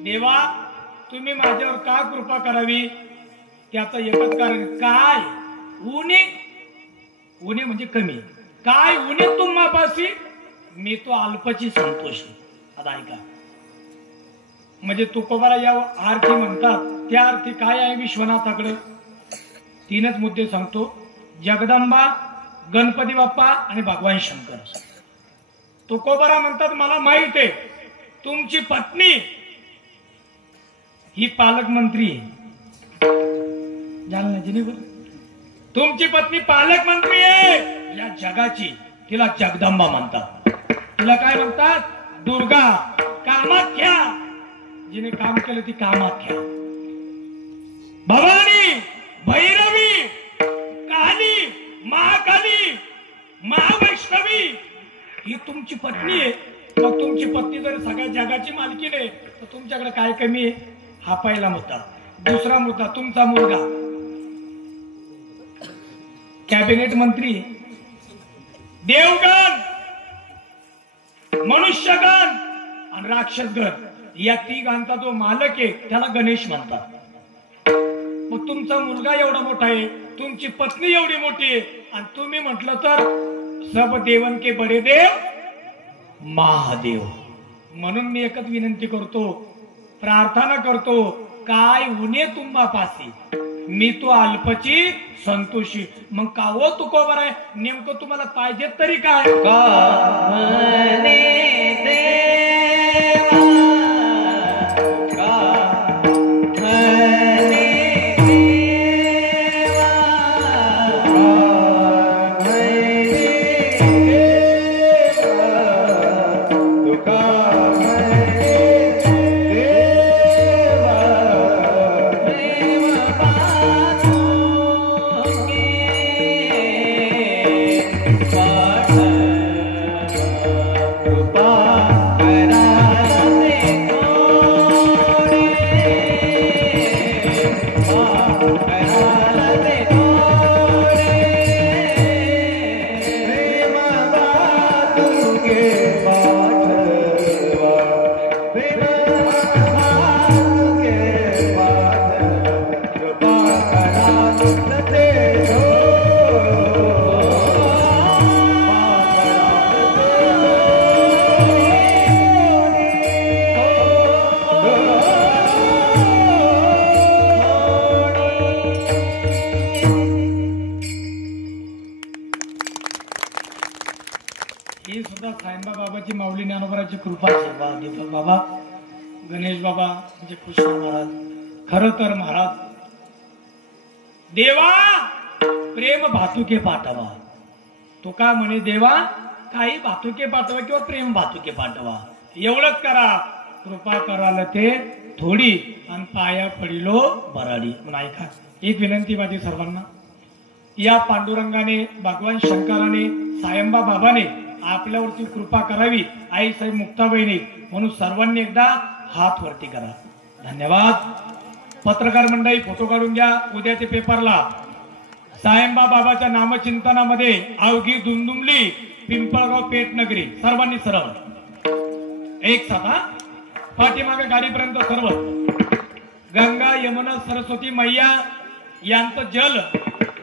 देवा तुम्ही माझ्यावर का कृपा करावी. त्याचं एकच कारण, काय उणे. उणे म्हणजे कमी. काय उणे तुम्हापाशी, मी तो अल्पची संतोषी. आता ऐका, म्हणजे तुकोबारा या अर्थी म्हणतात, त्या अर्थी काय आहे विश्वनाथाकडे. तीनच मुद्दे सांगतो. जगदंबा, गणपती बाप्पा आणि भगवान शंकर. तुकोबारा म्हणतात, मला माहित आहे तुमची पत्नी ही पालकमंत्री जालन्याची नाही. तुमची पत्नी पालकमंत्री आहे या जगाची. तिला जगदंबा म्हणतात. तिला काय म्हणतात? दुर्गा, कामाख्या. जिने काम केलं ती कामाख्या. भवानी, भैरवी, काली, महाकाली, महावैष्णवी ही तुमची पत्नी आहे. मग तुमची पत्नी जर सगळ्या जगाची मालकीण आहे तर तुमच्याकडे काय कमी आहे. हा पहिला मुद्दा. दुसरा मुद्दा, तुमचा मुलगा कॅबिनेट मंत्री, देवगण, मनुष्यगण आणि राक्षसगण या तिघांचा जो मालक आहे त्याला गणेश म्हणतात. मग तुमचा मुलगा एवढा मोठा आहे, तुमची पत्नी एवढी मोठी आहे आणि तुम्ही म्हटलं तर सब देवन के बडे देव महादेव. म्हणून मी एकच विनंती करतो, प्रार्थना करतो, काय उणे तुम्हा पासी, मी तो अल्पची संतोषी. मग का हो तुकोबर आहे, नेमकं तुम्हाला पाहिजे तरी काय. का चालते थोडे प्रेम बातुके पाठवा प्रेम बातुके पाठवा कृपा करा तुझते ही सुद्धा सायंबा बाबाची माऊली ज्ञानोबराची कृपा आहे बा. दीपक बाबा, गणेश बाबा म्हणजे कृष्ण महाराज. खर तर महाराज देवा प्रेम भातुके पाठवा. तुका म्हणे देवा काही भातुके पाठवा किंवा प्रेम भातुके पाठवा. एवढंच करा, कृपा कराल ते थोडी आणि पाया पडिलो बराडी. म्हणून ऐका, एक विनंती माझी सर्वांना. या पांडुरंगाने, भगवान शंकराने, सायंबा बाबाने आपल्यावरती कृपा करावी, आई साहेब मुक्ताबाईने. म्हणून सर्वांनी एकदा हात वरती करा. धन्यवाद. पत्रकार मंडळी फोटो काढून घ्या. उद्या ते पेपरला. सायंबा बाबाच्या नामचिंतनामध्ये अवघी दुमदुमली पिंपळगाव पेठ नगरी. सर्वांनी सरळ एक साधा पाठीमागे गाडीपर्यंत सर्व. गंगा यमुना सरस्वती मैया यांचं जल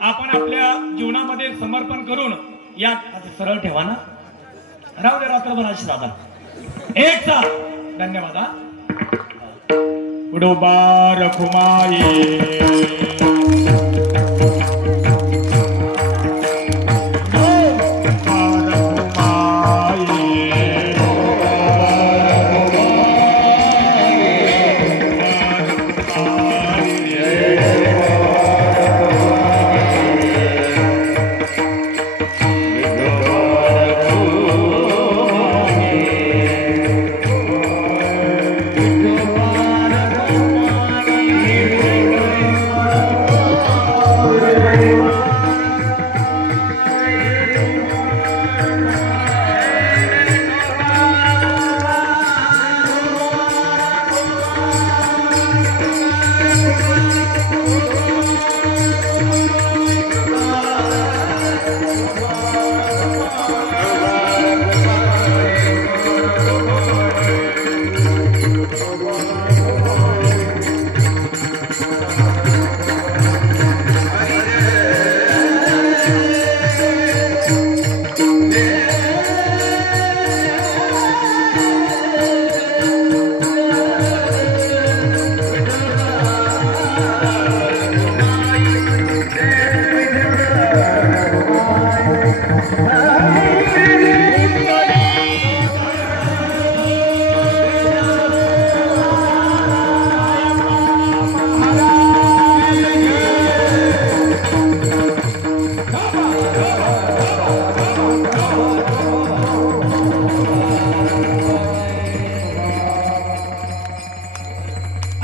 आपण आपल्या जीवनामध्ये समर्पण करून या सरळ ठेवा ना. राहू दे रात्रभर अशी दादा. एक साथ धन्यवाद. उडोबार खुमाई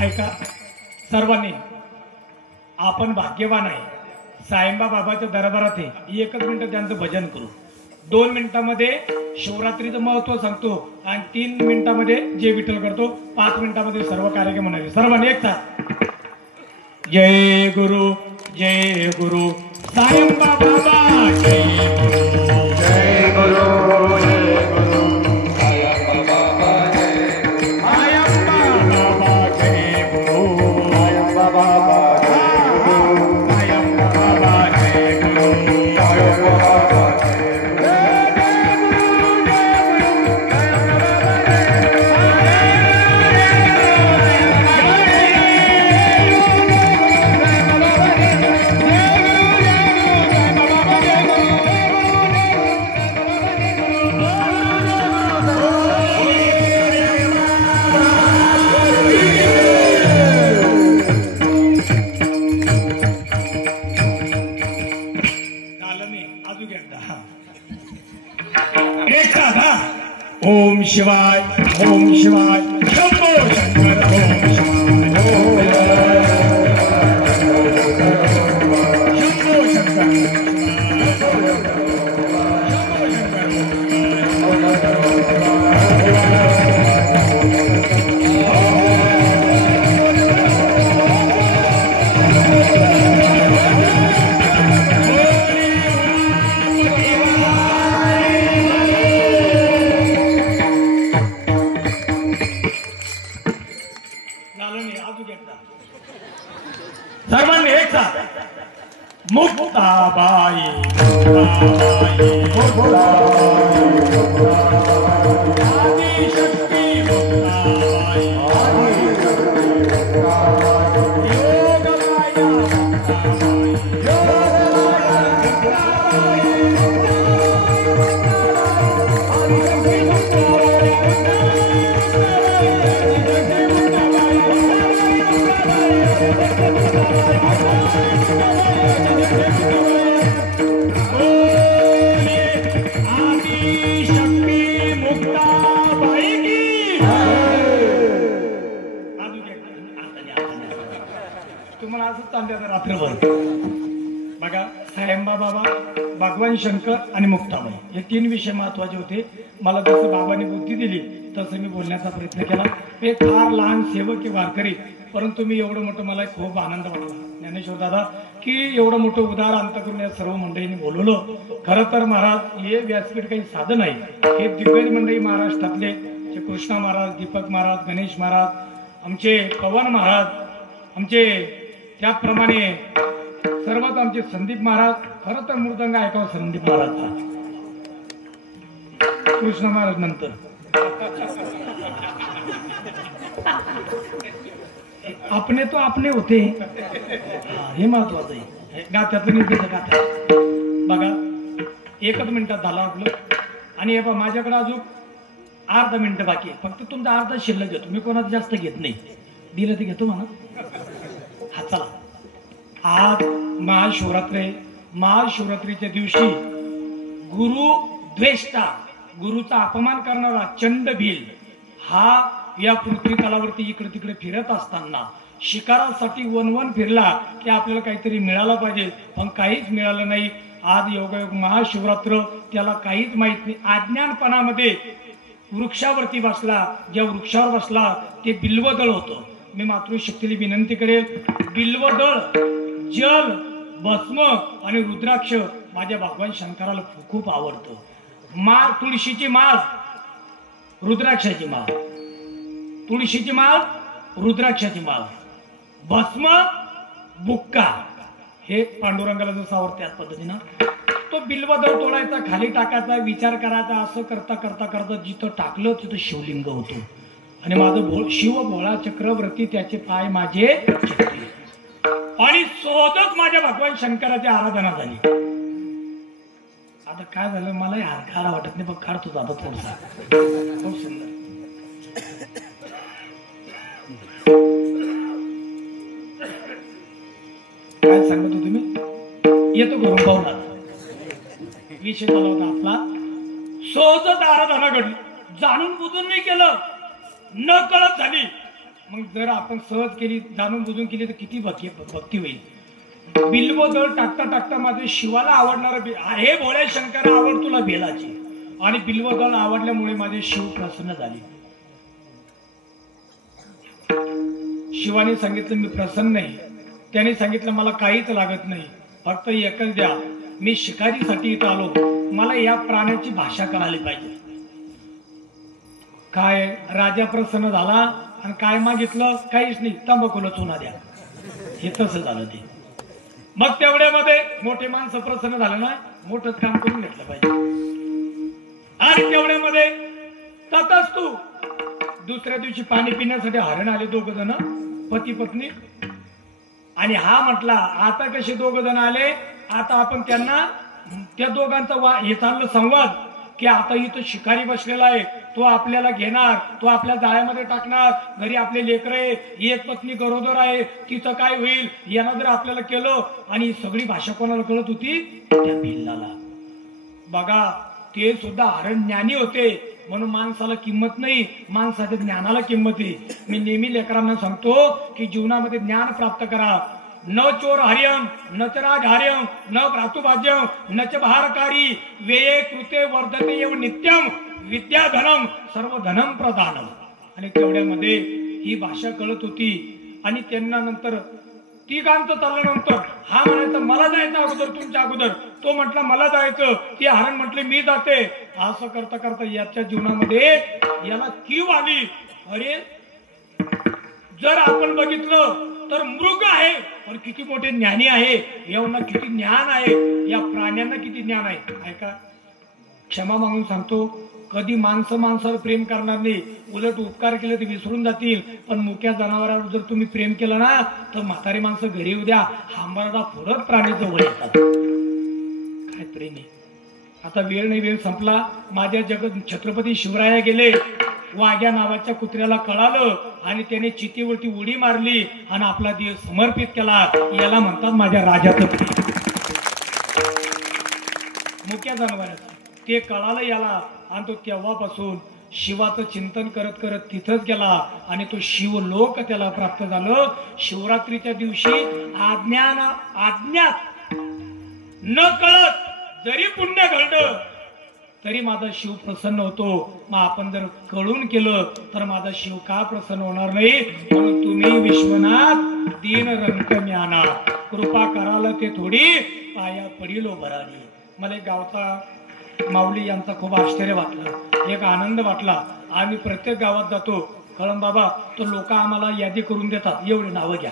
ऐका सर्वांनी, आपण भाग्यवान आहे. सायंबा बाबाच्या दरबारात आहे. एकच मिनिट त्यांचं भजन करू. 2 मिनिटांमध्ये शिवरात्रीचं महत्व सांगतो आणि 3 मिनिटांमध्ये जे विठ्ठल करतो. 5 मिनिटांमध्ये सर्व कार्यक्रम म्हणाले. सर्वांनी एक साथ जय गुरु जय गुरु सायंबा बाबा जय गुरु जय गुरु जय गुरु सायंबा बाबा जय गुरु सायंबा बाबा सायंबा बाबा जय गुरु सायंबा बाबा ओम शिवाय ओम शिवाय शंभो शंकर ओम शिवाय शंभो शंकर मुक्ताबाई आदिशक्ती मुक्ताबाई योगमाया तुम्हाला असंच चालतं रात्रभर बघा. सायंबा बाबा, भगवान शंकर आणि मुक्ताबाई हे 3 विषय महत्वाचे होते. मला जसं बाबांनी बुद्धी दिली तसं मी बोलण्याचा प्रयत्न केला. हे फार लहान सेवक की वारकरी, परंतु मी एवढं मोठं, मला खूप आनंद वाटला ज्ञानेश्वर दादा की एवढं मोठं उदार अंत करून या सर्व मंडळींनी बोलवलं. खरं तर महाराज हे व्यासपीठ काही साधन नाही. हे दिग्गज मंडळी महाराष्ट्रातले कृष्णा महाराज, दीपक महाराज, गणेश महाराज, आमचे पवन महाराज, आमचे त्याप्रमाणे सर्वच आमचे संदीप महाराज. खरं तर मृदंग ऐकावं संदीप महाराजचा, कृष्ण महाराज नंतर. आपने तो आपले होते, हे महत्वाचं आहे. गात्यातलं निर्देश गात्यात बघा. 1 मिनिटात झालं आपलं. आणि हे बघा, माझ्याकडे अजून अर्धा मिनिट बाकी आहे. फक्त तुमचा अर्धा शिल्लक घेतो मी, कोणाचं जास्त घेत नाही. दिलं ते घेतो म्हणा. हा चला. आज महाशिवरात्र आहे. महाशिवरात्रीच्या दिवशी गुरु द्वेष्टा, गुरुचा अपमान करणारा चंडभील हा या पृथ्वी तलावरती इकडे तिकडे फिरत असताना शिकारासाठी वन फिरला की आपल्याला काहीतरी मिळालं पाहिजे, पण काहीच मिळालं नाही. आज योगायोग महाशिवरात्र, त्याला काहीच माहित नाही. अज्ञानपणामध्ये वृक्षावरती बसला. ज्या वृक्षावर बसला ते बिल्वदळ होतं. मी मातृशक्तीला विनंती करेल, बिल्वदळ, जल, भस्म आणि रुद्राक्ष माझ्या भगवान शंकराला खूप आवडतं. माळ, तुळशीची माळ, रुद्राक्षाची माळ, तुळशीची माळ, रुद्राक्षाची माळ, भस्म, बुक्का, हे पांडुरंगाला जसं आवडतं त्याच पद्धतीनं तो बिल्वदळ तोडायचा, खाली टाकायचा, विचार करायचा. असं करता करता करता जिथं टाकलं तिथं शिवलिंग होतं. आणि माझं शिव भोळा चक्रवर्ती, त्याचे पाय माझे चक्री. आणि सोबतच माझ्या भगवान शंकराची आराधना झाली. आता काय झालं, मला हार काढा वाटत नाही, पण काढतो जातो थोडसा. खूप सुंदर. काय सांगत होतो मी, येतो घरून पाहुणार. विषय झाला होता आपला, सोबतच आराधना घडली. जाणून बुजून नाही केलं, न कळत झाली. मग जर आपण सहज केली, जाणून बुजून केली तर किती भक्ती होईल. बिल्वदळ टाकता टाकता माझे शिवाला आवडणार, हे भोळ्या शंकर आवड तुला बेलाची. आणि बिल्वदळ आवडल्यामुळे माझे शिव प्रसन्न झाले. शिवाने सांगितलं मी प्रसन्न नाही. त्याने सांगितलं मला काहीच लागत नाही, फक्त एकच द्या. मी शिकारीसाठी इथं आलो, मला या प्राण्याची भाषा कळाली पाहिजे. काय राजा प्रसन्न झाला आणि काय मागितलं, काहीच नाही, तंबाखूला चुना द्या. हे तसं झालं ते. मग तेवढ्यामध्ये मोठे माणसं प्रसन्न झालं ना, मोठंच काम करून घेतलं पाहिजे. आणि तेवढ्यामध्ये तू दुसऱ्या दिवशी पाणी पिण्यासाठी हरण आले 2 जण, पती पत्नी. आणि हा म्हटला आता कसे 2 जण आले, आता आपण त्यांना, त्या दोघांचा हे चाललं संवाद की आता इथं शिकारी बसलेला आहे, तो आपल्याला घेणार, तो आपल्या जाळ्यामध्ये टाकणार. घरी आपले लेकरं आहे, एक पत्नी गरोदर आहे, तिचं काय होईल, यानं जर आपल्याला केलं. आणि सगळी भाषा कोणाला कळत होती, त्या भिल्लाला. बघा, ते सुद्धा हरण ज्ञानी होते, म्हणून माणसाला किंमत नाही, माणसाच्या ज्ञानाला किंमत आहे. मी नेहमी लेकरांना सांगतो की जीवनामध्ये ज्ञान प्राप्त करा. न चोर हर्यम, न च राज हर्यम, न भ्रातुभाज्यम, न च भारकारी, वेये कृते वर्धते एव नित्यम, विद्याधनम सर्व धनम प्रदानम. आणि तेवढ्यामध्ये ही भाषा कळत होती. आणि त्यांना नंतर तिघांचं चालल्यानंतर हा म्हणायचं मला जायचं अगोदर, तुमच्या अगोदर. तो म्हटला मला जायचं, ते हरण म्हटले मी जाते. असं करता करता याच्या जीवनामध्ये याला कीव आली. अरे जर आपण बघितलं तर मृग आहे पण किती मोठे ज्ञानी आहे, यांना किती ज्ञान आहे, या प्राण्यांना किती ज्ञान आहे. ऐका, क्षमा मागून सांगतो, कधी माणसं माणसावर प्रेम करणार नाही, उलट उपकार केले ते विसरून जातील. पण मुक्या जनावरांवर जर तुम्ही प्रेम केलं ना तर म्हातारी माणसं घरी उद्या हांबरदा फोडत प्राणीचं वर येतात. काय प्रेम आहे. आता वेळ नाही, वेळ संपला. माझ्या जगत छत्रपती शिवराया गेले, वाघ्या नावाच्या कुत्र्याला कळालं आणि त्याने चितीवरती उडी मारली आणि आपला देह समर्पित केला. याला म्हणतात माझ्या राजाचं प्रेम. मुक्या जनावरांचं ते कळालं याला आणि तो तेव्हापासून शिवाचं चिंतन करत करत तिथंच गेला आणि तो शिवलोक त्याला प्राप्त झालं. शिवरात्रीच्या दिवशी आज्ञात न कळत जरी पुण्य घडलं तरी माझा शिव प्रसन्न होतो. मग आपण जर कळून केलं तर माझा शिव का प्रसन्न होणार नाही. म्हणून तुम्ही विश्वनाथ दीन रंक ज्ञाना कृपा कराल ते थोडी पाया पडिलो भराडी. मला एक गावचा माऊली यांचा खूप आश्चर्य वाटलं, एक आनंद वाटला. आम्ही प्रत्येक गावात जातो, कळम बाबा तर लोक आम्हाला यादी करून देतात, एवढे नावं घ्या,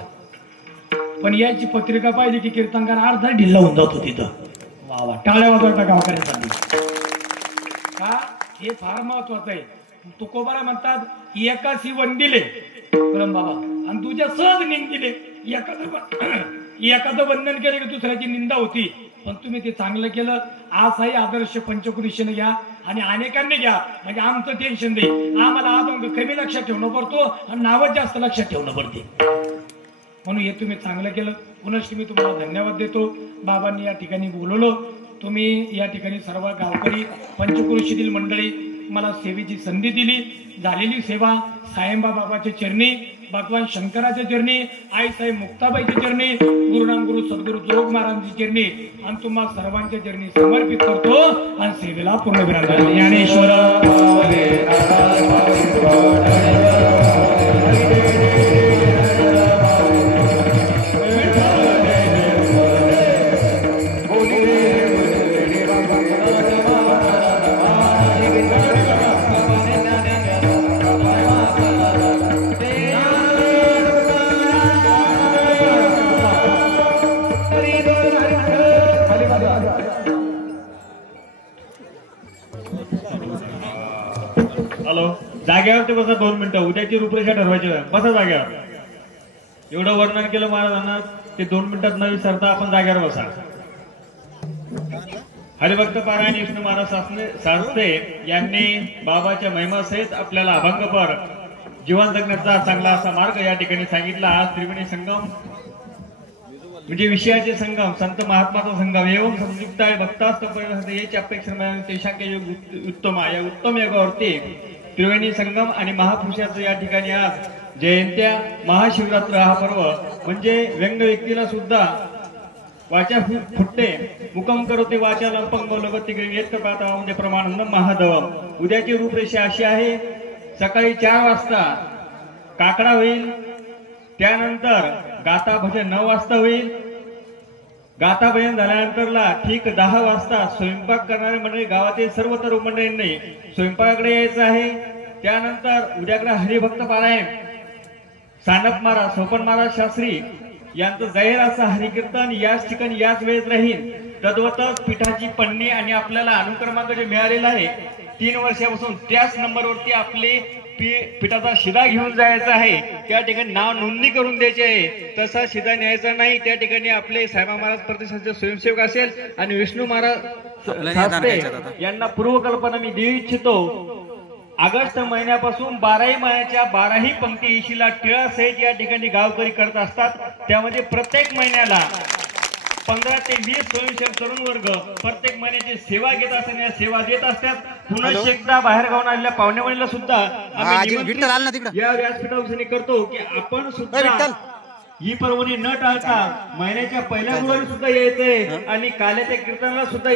पण याची पत्रिका पाहिजे की कीर्तनकार अर्धा ढिल्ला होऊन जातो तिथं. वा वा, टाळ्या वाजवता गावकऱ्यांसाठी. का हे फार महत्वाचं आहे. तुकोबारा म्हणतात एकाशी वंदिले कळम बाबा आणि तुझ्या सहज निंदिले. एखादं वंदन केलं की दुसऱ्याची निंदा होती, पण तुम्ही ते चांगलं केलं. आजही आदर्श पंचकृषीने घ्या आणि अनेकांनी घ्या, म्हणजे आमचं टेन्शन नाही. आम्हाला अभंग कमी लक्षात ठेवणं पडतो आणि नावच जास्त लक्षात ठेवणं पडते. म्हणून हे तुम्ही चांगलं केलं. पुनश्च मी तुम्हाला धन्यवाद देतो. बाबांनी या ठिकाणी बोलवलं, तुम्ही या ठिकाणी सर्व गावकरी पंचकृषीतील मंडळी मला सेवेची संधी दिली. झालेली सेवा सायंबा बाबाच्या चरणी, भगवान शंकराच्या चरणी, आई साहेब मुक्ताबाईच्या चरणी, गुरुनाम गुरु सद्गुरु जोग महाराजांच्या चरणी आणि तुम्हा सर्वांच्या चरणी समर्पित करतो आणि सेवेला पूर्ण विराम देतो. ज्ञानेश्वर जाग्यावरती बसा 2 मिनिटं. उद्याची रूपरेषा ठरवायची, बसा जाग्यावर. एवढं वर्णन केलं महाराजांना ते 2 मिनिटात न विसरता आपण जाग्यावर बसा. हरिभक्त पारायण विष्णू महाराज सासते यांनी बाबाच्या महिमासहित आपल्याला अभंगपर जीवन जगण्याचा चांगला असा मार्ग या ठिकाणी सांगितला. आज त्रिवेणी संगम म्हणजे विषयाचे संगम, संत महात्माचा संगम एवं संयुक्त आहे भक्तास्त याची अपेक्षा उत्तम या उत्तम योगावरती त्रिवेणी संगम आणि महापुरुषाचं या ठिकाणी आज जयंत्या महाशिवरात्र हा पर्व म्हणजे व्यंग व्यक्तीला सुद्धा वाचा फुटते. मुकम करोते वाचा लंपंग लगती येत पाहता म्हणजे प्रमाण महादव. उद्याची रूपरेषा अशी आहे, सकाळी 4 वाजता काकडा होईल, त्यानंतर गाथा भजन 9 वाजता होईल. गाथा भजन झाल्यानंतरला ठीक 10 वाजता स्वयंपाक करणारे मंडळी गावातील सर्व तरुण मंडळींनी स्वयंपाकाकडे यायचं आहे. त्यानंतर उद्याकडे हरिभक्त पारायण सानप महाराज सोपन महाराज शास्त्री यांचं जाहीर असं हरिकीर्तन याच ठिकाणी याच वेळेत राहील. तद्वतच पिठाची पन्नी आणि आपल्याला अनुक्रमांक जे मिळालेला आहे 3 वर्षापासून त्याच नंबरवरती आपले पिठाचा शिदा घेऊन जायचा आहे. त्या ठिकाणी नाव नोंदणी करून द्यायची आहे. तसा शिदा न्यायचा नाही. त्या ठिकाणी आपले साहेबा महाराज प्रतिष्ठानचे स्वयंसेवक असेल आणि विष्णू महाराज यांना पूर्वकल्पना मी देऊ इच्छितो. ऑगस्ट महिन्यापासून 12ही महिन्याच्या 12ही पंक्ती ईशीला टिळा सहित या ठिकाणी गावकरी करत असतात. त्यामध्ये प्रत्येक महिन्याला 15 ते 20 स्वयंसेवक तरुण वर्ग प्रत्येक महिन्याची सेवा घेत असतात, या सेवा देत असतात. पुन्हा एकदा बाहेर गावून आलेल्या पाहुण्यावळीला सुद्धा आम्ही या व्यासपीठावर करतो की आपण सुद्धा ही पर्वणी न टाळता महिन्याच्या पहिल्या गुरुवारी सुद्धा यायचंय आणि काल्याच्या कीर्तनाला सुद्धा